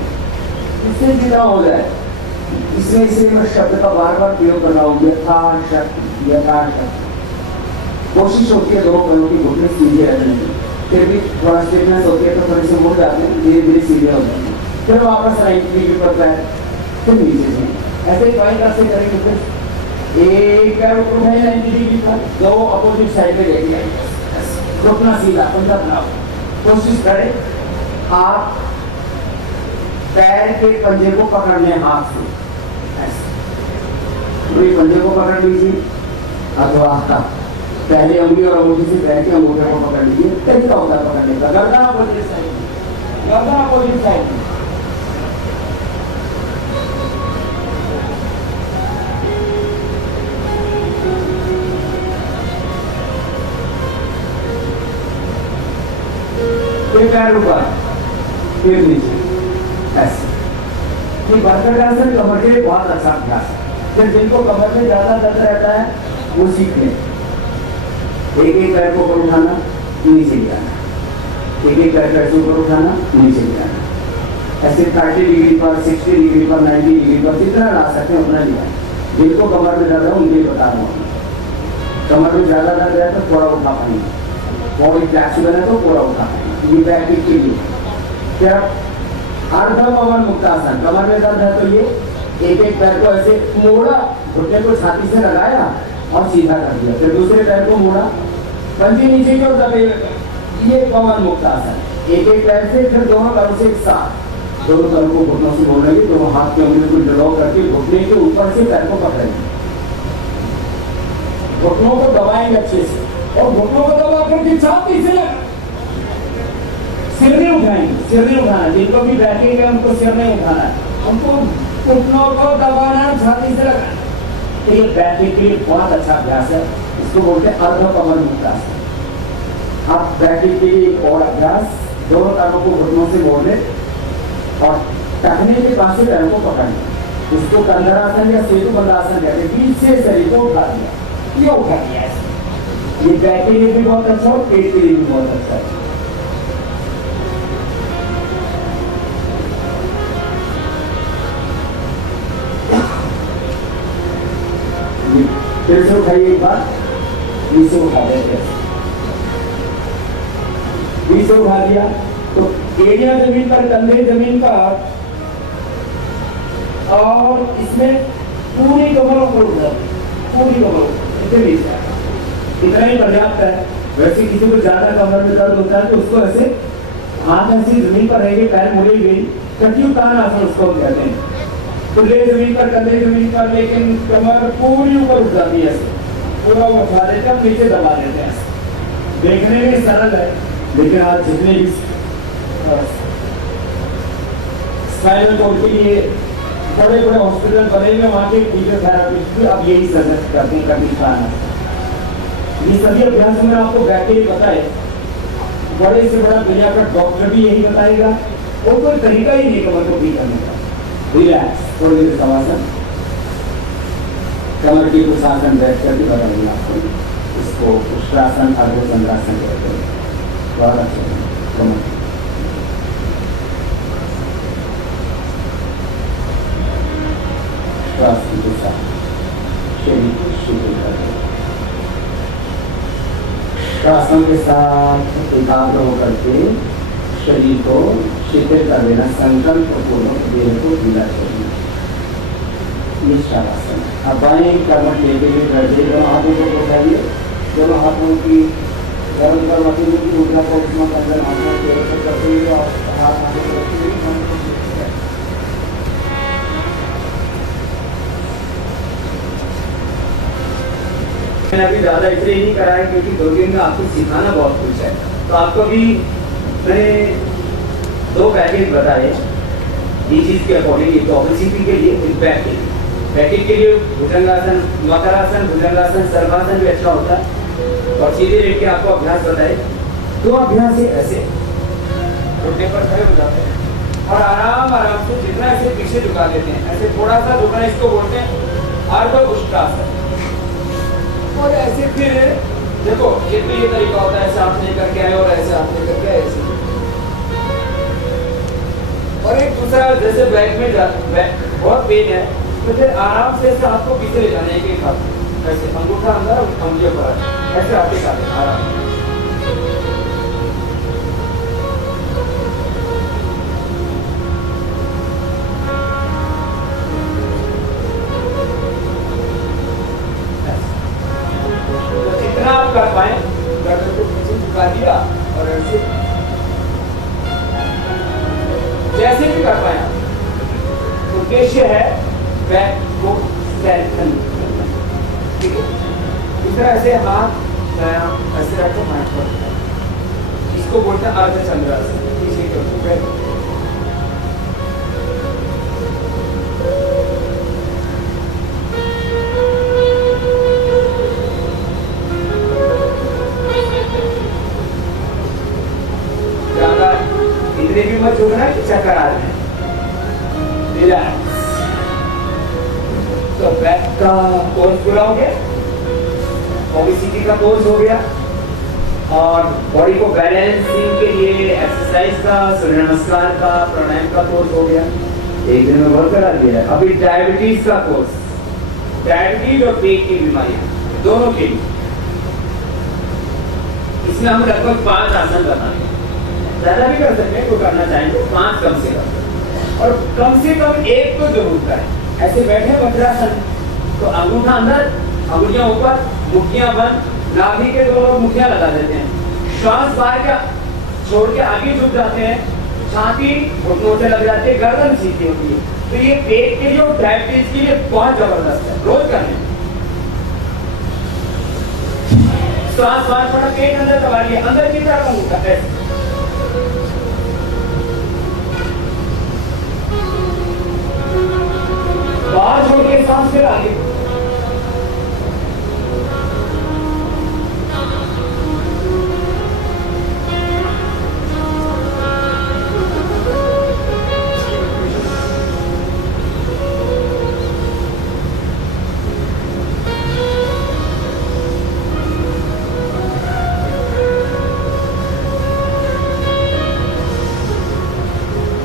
इससे जितना हो जाए। इसमें इसे मैं शब्द का बार बार प्रयोग कर रहा हूँ, यथाशक्ति यथाशक्ति। कोशिश होती है दोनों पैरों की घुटने सीधे रहने की, फिर भी थोड़ा स्टिफनेस होती है तो थोड़ी से मुड़ जाते हैं, धीरे धीरे सीधे हो जाते हैं। फिर वापस 90 डिग्री पर पैर, फिर नीचे से, ऐसे ही बाई तरफ से करेंगे। फिर एक पैर ऊपर उठाइए 90 डिग्री पर, दो अपोजिट साइड में लेके आइए, घुटना सीधा, पंजा बनाओ। कोशिश करें आप पैर के पंजे को पकड़ने हाथ से, पूरे पंजे को पकड़ लीजिए, अथवा पहले उंगली और अंगूठी से पैर के अंगूठे को पकड़ लीजिए। तरीका होता है पकड़ने का, गर्दन अपोजिट साइड, गर्दन अपोजिट साइड। फिर पैर ऊपर, फिर नीचे, ऐसे। ये बरकरार आसन कमर के लिए बहुत अच्छा अभ्यास है। फिर जिनको कमर में ज्यादा दर्द रहता है वो सीख लें। एक एक पैर को ऊपर उठाना, नीचे गिराना, एक एक पैर पैर ऊपर उठाना, नीचे गिराना। ऐसे 30 डिग्री पर, 60 डिग्री पर, 90 डिग्री पर जितना ला सकते हैं उतना लिया। जिनको कमर में दर्द है उनके बता रहा हूँ। कमर में ज्यादा दर्द है तो थोड़ा उठा पाएंगे, बॉडी फ्लेक्सिबल है तो थोड़ा उठा पाएंगे, ये बैक के लिए। फिर अर्ध पवन मुक्तासन, कमर में दर्द है तो ये एक एक पैर को ऐसे मोड़ा, घुटने को छाती से लगाया और सीधा कर दिया। फिर दूसरे पैर को मोड़ा, पंजे नीचे की ओर दबे, ये पवन मुक्त आसन। एक एक पैर से फिर दोनों पैरों से एक साथ, दोनों पैरों को घुटनों से मोड़ेंगे, दोनों हाथ के उंगली को ड्रॉ करके घुटने के ऊपर से पैर को पकड़ेंगे, घुटनों को दबाएंगे अच्छे से और घुटनों को दबा करके छाती से सिर नहीं उठाएंगे, सिर नहीं उठाना। जिनको भी बैठेंगे उनको सिर नहीं उठाना, हमको घुटनों को दबाना, छाती से लगाना। तो ये बैठने के लिए बहुत अच्छा अभ्यास है, इसको बोलते हैं अर्ध पवन मुक्त आसन। आप बैठने के लिए एक और अभ्यास, दोनों पैरों को घुटनों से मोड़ लें और टखने के पास से पैरों को पकड़ें। उसको कंधरासन या सेतु बंधासन कहते हैं। बीच से शरीर को उठा दिया, ये उठा दिया ऐसे। ये बैक के लिए भी बहुत अच्छा और पेट के लिए भी बहुत अच्छा है। फिर से उठाइए एक बार, नीचे उठा देते, नीचे उठा दिया तो एड़ियां जमीन पर, कंधे जमीन पर और इसमें पूरी कमरों को उठा, पूरी कमरों इतने नीचे, इतना ही पर्याप्त है। वैसे किसी को ज्यादा कमर में दर्द होता है तो उसको ऐसे हाथ ऐसी जमीन पर रहेगी, पैर मुड़े गई, कटी तान आसन उसको कहते हैं। तो ले जमीन पर, कंधे जमीन पर, लेकिन कमर पूरी ऊपर उठ जाती है, पूरा उठा देते हैं, नीचे दबा देते हैं। देखने में सरल है, लेकिन आज जितने भी स्पाइनल कोड के लिए बड़े बड़े हॉस्पिटल बने हुए, वहाँ के फिजियोथेरापिस्ट भी अब यही सजेस्ट करते हैं कभी खाना। ये सभी अभ्यास में आपको बैठ के पता है, बड़े से बड़ा दुनिया का डॉक्टर भी यही बताएगा, और कोई तरीका ही नहीं कमर को भी करने का। रिलैक्स, थोड़ी देर समासन, कमर की कुछ आसन बैठ कर भी बताएंगे आपको। इसको उष्ट्रासन, अर्धचंद्रासन कहते हैं। बहुत अच्छा कमर उष्ट्रासन के साथ शरीर को शिथिल करते हैं। उष्ट्रासन के साथ एकाग्र होकर के शरीर को शिथिल कर देना, संकल्प पूर्वक देह को ढीला करना, ये शवासन। अब बाएं कमर लेके हुए कर दे, दोनों हाथों को उठाइए, दोनों हाथों की गर्म करवाते हुए की मुद्रा को उसमें अंदर हाथों को करते हुए और हाथ आगे रखते हुए मैंने अभी ज्यादा इसलिए नहीं कराया क्योंकि 2 दिन में आपको सिखाना बहुत कुछ है। तो आपको भी मैंने 2 पैकेज बताए इस चीज के अकॉर्डिंग, एक ऑब्लिसिटी के लिए, एक बैक के लिए। बैक के लिए भुजंगासन, मकरासन, भुजंगासन, सर्वासन भी अच्छा होता है। और सीधे लेट के आपको अभ्यास बताए, 2 अभ्यास है ऐसे घुटने पर खड़े हो जाते हैं और आराम आराम से जितना ऐसे पीछे झुका देते हैं, ऐसे थोड़ा सा झुकना, इसको बोलते हैं अर्ध उष्ट्रासन। और ऐसे फिर देखो ये तो ये तरीका होता है, ऐसे आपने करके आए और ऐसे आपने करके आए ऐसे। और एक दूसरा जैसे बैक में बहुत पेन है तो फिर आराम से ऐसे आपको पीछे ले जाना है, एक हाथ ऐसे अंगूठा अंदर और उंगली ऊपर, ऐसे आते जाते आराम। आप कर पाए गर्दन को पीछे झुका दिया और ऐसे जैसे भी कर पाए। उद्देश्य है बैक को स्ट्रेंथन, ठीक है। दूसरा ऐसे हाथ ऐसे रखो हाथ पर, इसको बोलते हैं अर्धचंद्रासन। पीछे की ओर इतने भी मत झुकना कि चक्कर आ रहे हैं। रिलैक्स। तो बैक का पोज पूरा हो गया, ओबेसिटी का पोज हो गया, और बॉडी को बैलेंसिंग के लिए एक्सरसाइज का, सूर्य नमस्कार का, प्राणायाम का पोज हो गया। एक दिन में बहुत करा दिया है। अभी डायबिटीज का पोज, डायबिटीज और पेट की बीमारियां दोनों के लिए इसमें हम लगभग 5 आसन बताएंगे। ज्यादा भी कर सकते हैं, तो करना चाहेंगे 5 कम से कम, और कम से कम एक तो जरूर करें। ऐसे बैठे वज्रासन तो अंगूठा अंदर अंगुलियां ऊपर, मुट्ठियां बंद, नाभि के दोनों मुट्ठियां लगा देते हैं। श्वास बाहर का छोड़ के आगे झुक जाते हैं, छाती घुटनों से लग जाती है, गर्दन सीधी होती है। तो ये पेट के लिए और डायबिटीज के लिए बहुत जबरदस्त है, रोज करने। श्वास बाहर छोड़ा, पेट अंदर दबा लिया, अंदर की तरफ मुंह ऐसे। बाहर छोड़ के सांस फिर आगे।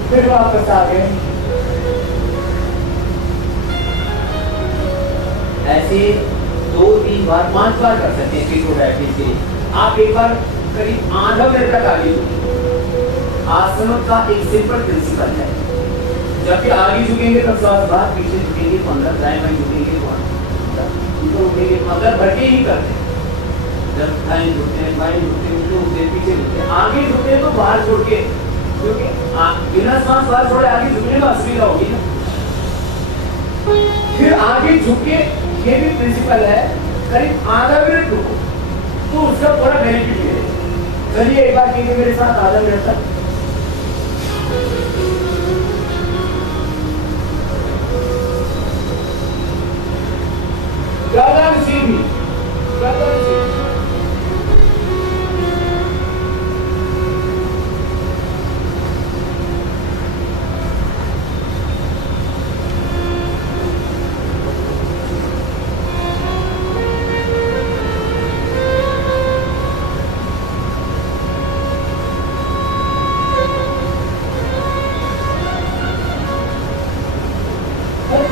फिर वापस आ गए। ऐसे 2, 3 बार, 5 बार कर सकते हैं डायबिटीज के लिए। आप एक बार करीब आधा मिनट तक आगे झुकें। आसनों का एक सिंपल प्रिंसिपल है, जब भी आगे झुकेंगे तब श्वास बाहर, पीछे झुकेंगे तो अंदर, दाएं बाएं झुकेंगे तो उठेंगे, अंदर भर के ही करते हैं। जब दाएं झुकते हैं, बाएं झुकते हैं, पीछे झुकते हैं, आगे झुकते हैं तो बाहर छोड़ के, क्योंकि बिना सांस बाहर छोड़े आगे झुकने में असुविधा होगी ना। फिर आगे झुके, ये भी प्रिंसिपल है, करीब आधा मिनट रुको तो उसका थोड़ा बेनिफिट मिलेगा। चलिए एक बार कीजिए मेरे साथ आधा मिनट तक। गर्दन सीधी, गर्दन सीधी।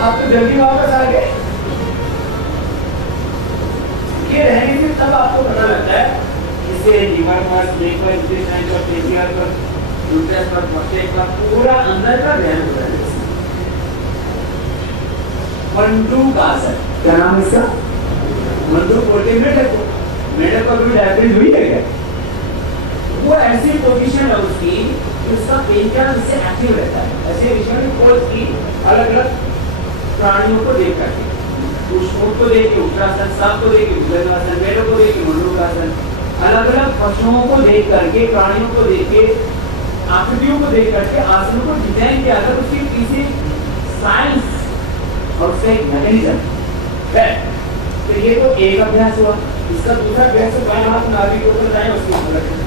आप तो जल्दी वापस आ गए। ये रहने से तब आपको पता लगता है, इससे लीवर पर, लिवर, इंटेस्टाइन पर, पेशियर पर, यूट्रस पर, प्रोस्टेट पर पूरा अंदर का ध्यान हो रहा है। मंडूक आसन, क्या नाम है इसका? मंडूक बोलते हैं मेढक को। मेढक को भी डायबिटीज हुई है क्या? वो ऐसी पोजीशन है उसकी, उसका पेनक्रियास इससे एक्टिव रहता है। ऐसे विषय में कोई की अलग-अलग प्राणियों को देख करके, पुष्पों को देख के उत्तरासन, सांप को देख के भुजंगासन, मेढक को देख के मंडूकासन, अलग-अलग पशुओं को देख करके, प्राणियों को देख के, आकृतियों को देख करके आसनों को डिजाइन किया। अगर उसकी किसी साइंस और उसका एक मैकेनिज्म है, तो ये तो एक अभ्यास हुआ। इसका दूसरा अभ्यास है बाएं हाथ नाभि के ऊपर, दाएं उसके ऊपर रखें,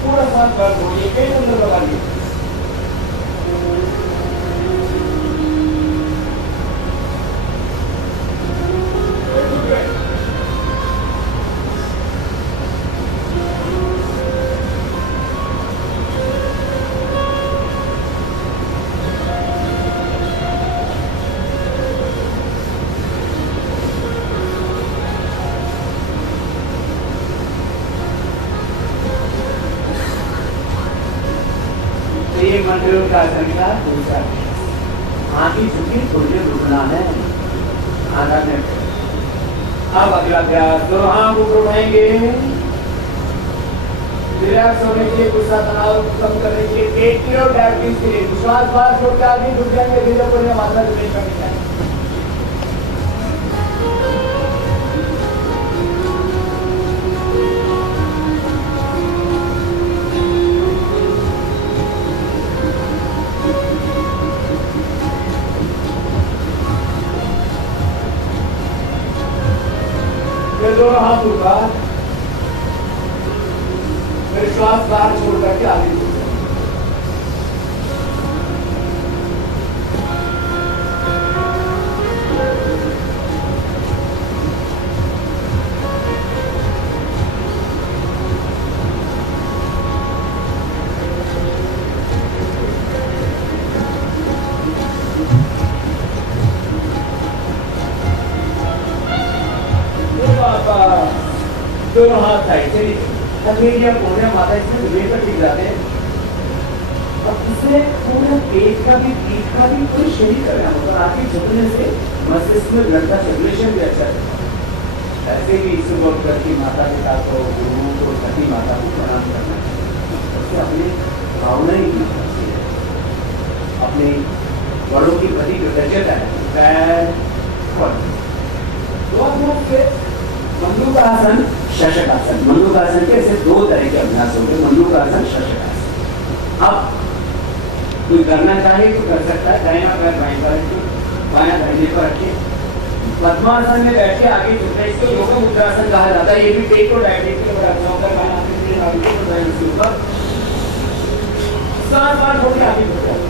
पूरा सांस बाहर छोड़िए, पेट अंदर दबा लीजिए। ये मंदिरों का आसन का दूसरा आगे झुकी, थोड़ी देर रुकना है, आधा मिनट। अब अगला अभ्यास, दोनों हाथ ऊपर उठाएंगे, रिलैक्स होने के लिए, गुस्सा तनाव कम करने के लिए, पेट के और डायबिटीज के लिए श्वास बाहर छोड़ के आगे झुक जाएंगे, धीरे धीरे मात्रा नहीं करनी चाहिए। दोनों हाथ ऊपर, फिर श्वास बाहर छोड़ करके आगे बढ़ो। दोनों हाथ साइड से नीचे, तकलीफ या कोने माथा इसमें लेकर टिक जाते हैं। और इससे पूरे पेट का भी पीठ का भी पूरे शरीर का व्यायाम होगा। आपके झुकने से मस्तिष्क में ब्लड का सर्कुलेशन भी अच्छा है। ऐसे भी सुबह करके माता पिता को, गुरुओं को, सती माता को प्रणाम करना है। उससे अपनी भावनाएं भी होती है, अपने बड़ों की प्रति कृतज्ञता है। तो अब लोग फिर मंडूकासन, शशकासन। मंडूकासन के ऐसे दो तरह के अभ्यास हो गए, मंडूकासन, शशकासन। अब कोई करना चाहे तो कर सकता है। दाहिना पैर बाएं पर रखिए, बायां दाहिने पर रखिए। पद्मासन में बैठ के आगे झुकना, इसको योग मुद्रासन कहा जाता है। ये भी पेट को डायरेक्टली होकर बाएं हाथ से आगे को दाएं से ऊपर 7 बार छोड़ के आगे झुक जाओ।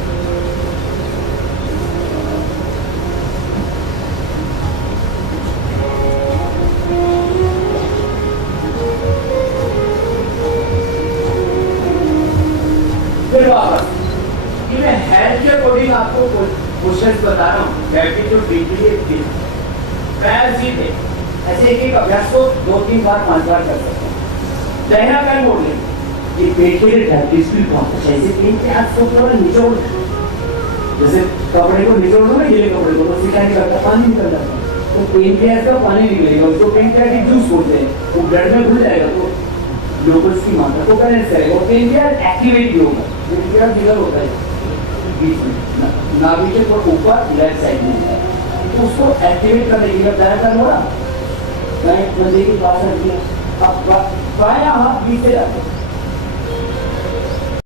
फिर वापस मैं हेल्थ के अकॉर्डिंग आपको क्वेश्चन बता रहा हूँ। बैठे जो डीपली पैर सीधे ऐसे एक एक अभ्यास को 2-3 बार 5 बार कर सकते हैं। दाहिना पैर मोड़ लें, ये पेट के लिए डायबिटीज बहुत अच्छा है। ऐसे पेट के हाथ को थोड़ा निचोड़, जैसे कपड़े को निचोड़ दो ना, गीले कपड़े को, तो क्या नहीं करता, पानी निकल जाता है। तो पेन केयर का पानी निकलेगा, उसको पेन केयर की जूस बोलते हैं। वो ब्लड में घुल जाएगा तो ग्लूकोज की मात्रा को बैलेंस करेगा। पेन केयर एक्टिवेट भी होगा। पेन केयर निकल होता है बीच में, नाभि के थोड़ा ऊपर लेफ्ट साइड में होता है, तो उसको एक्टिवेट करने के लिए दाया कर मोड़ा, दाएं बंदे की पास रखिए। अब बाया हाथ बीच से जाते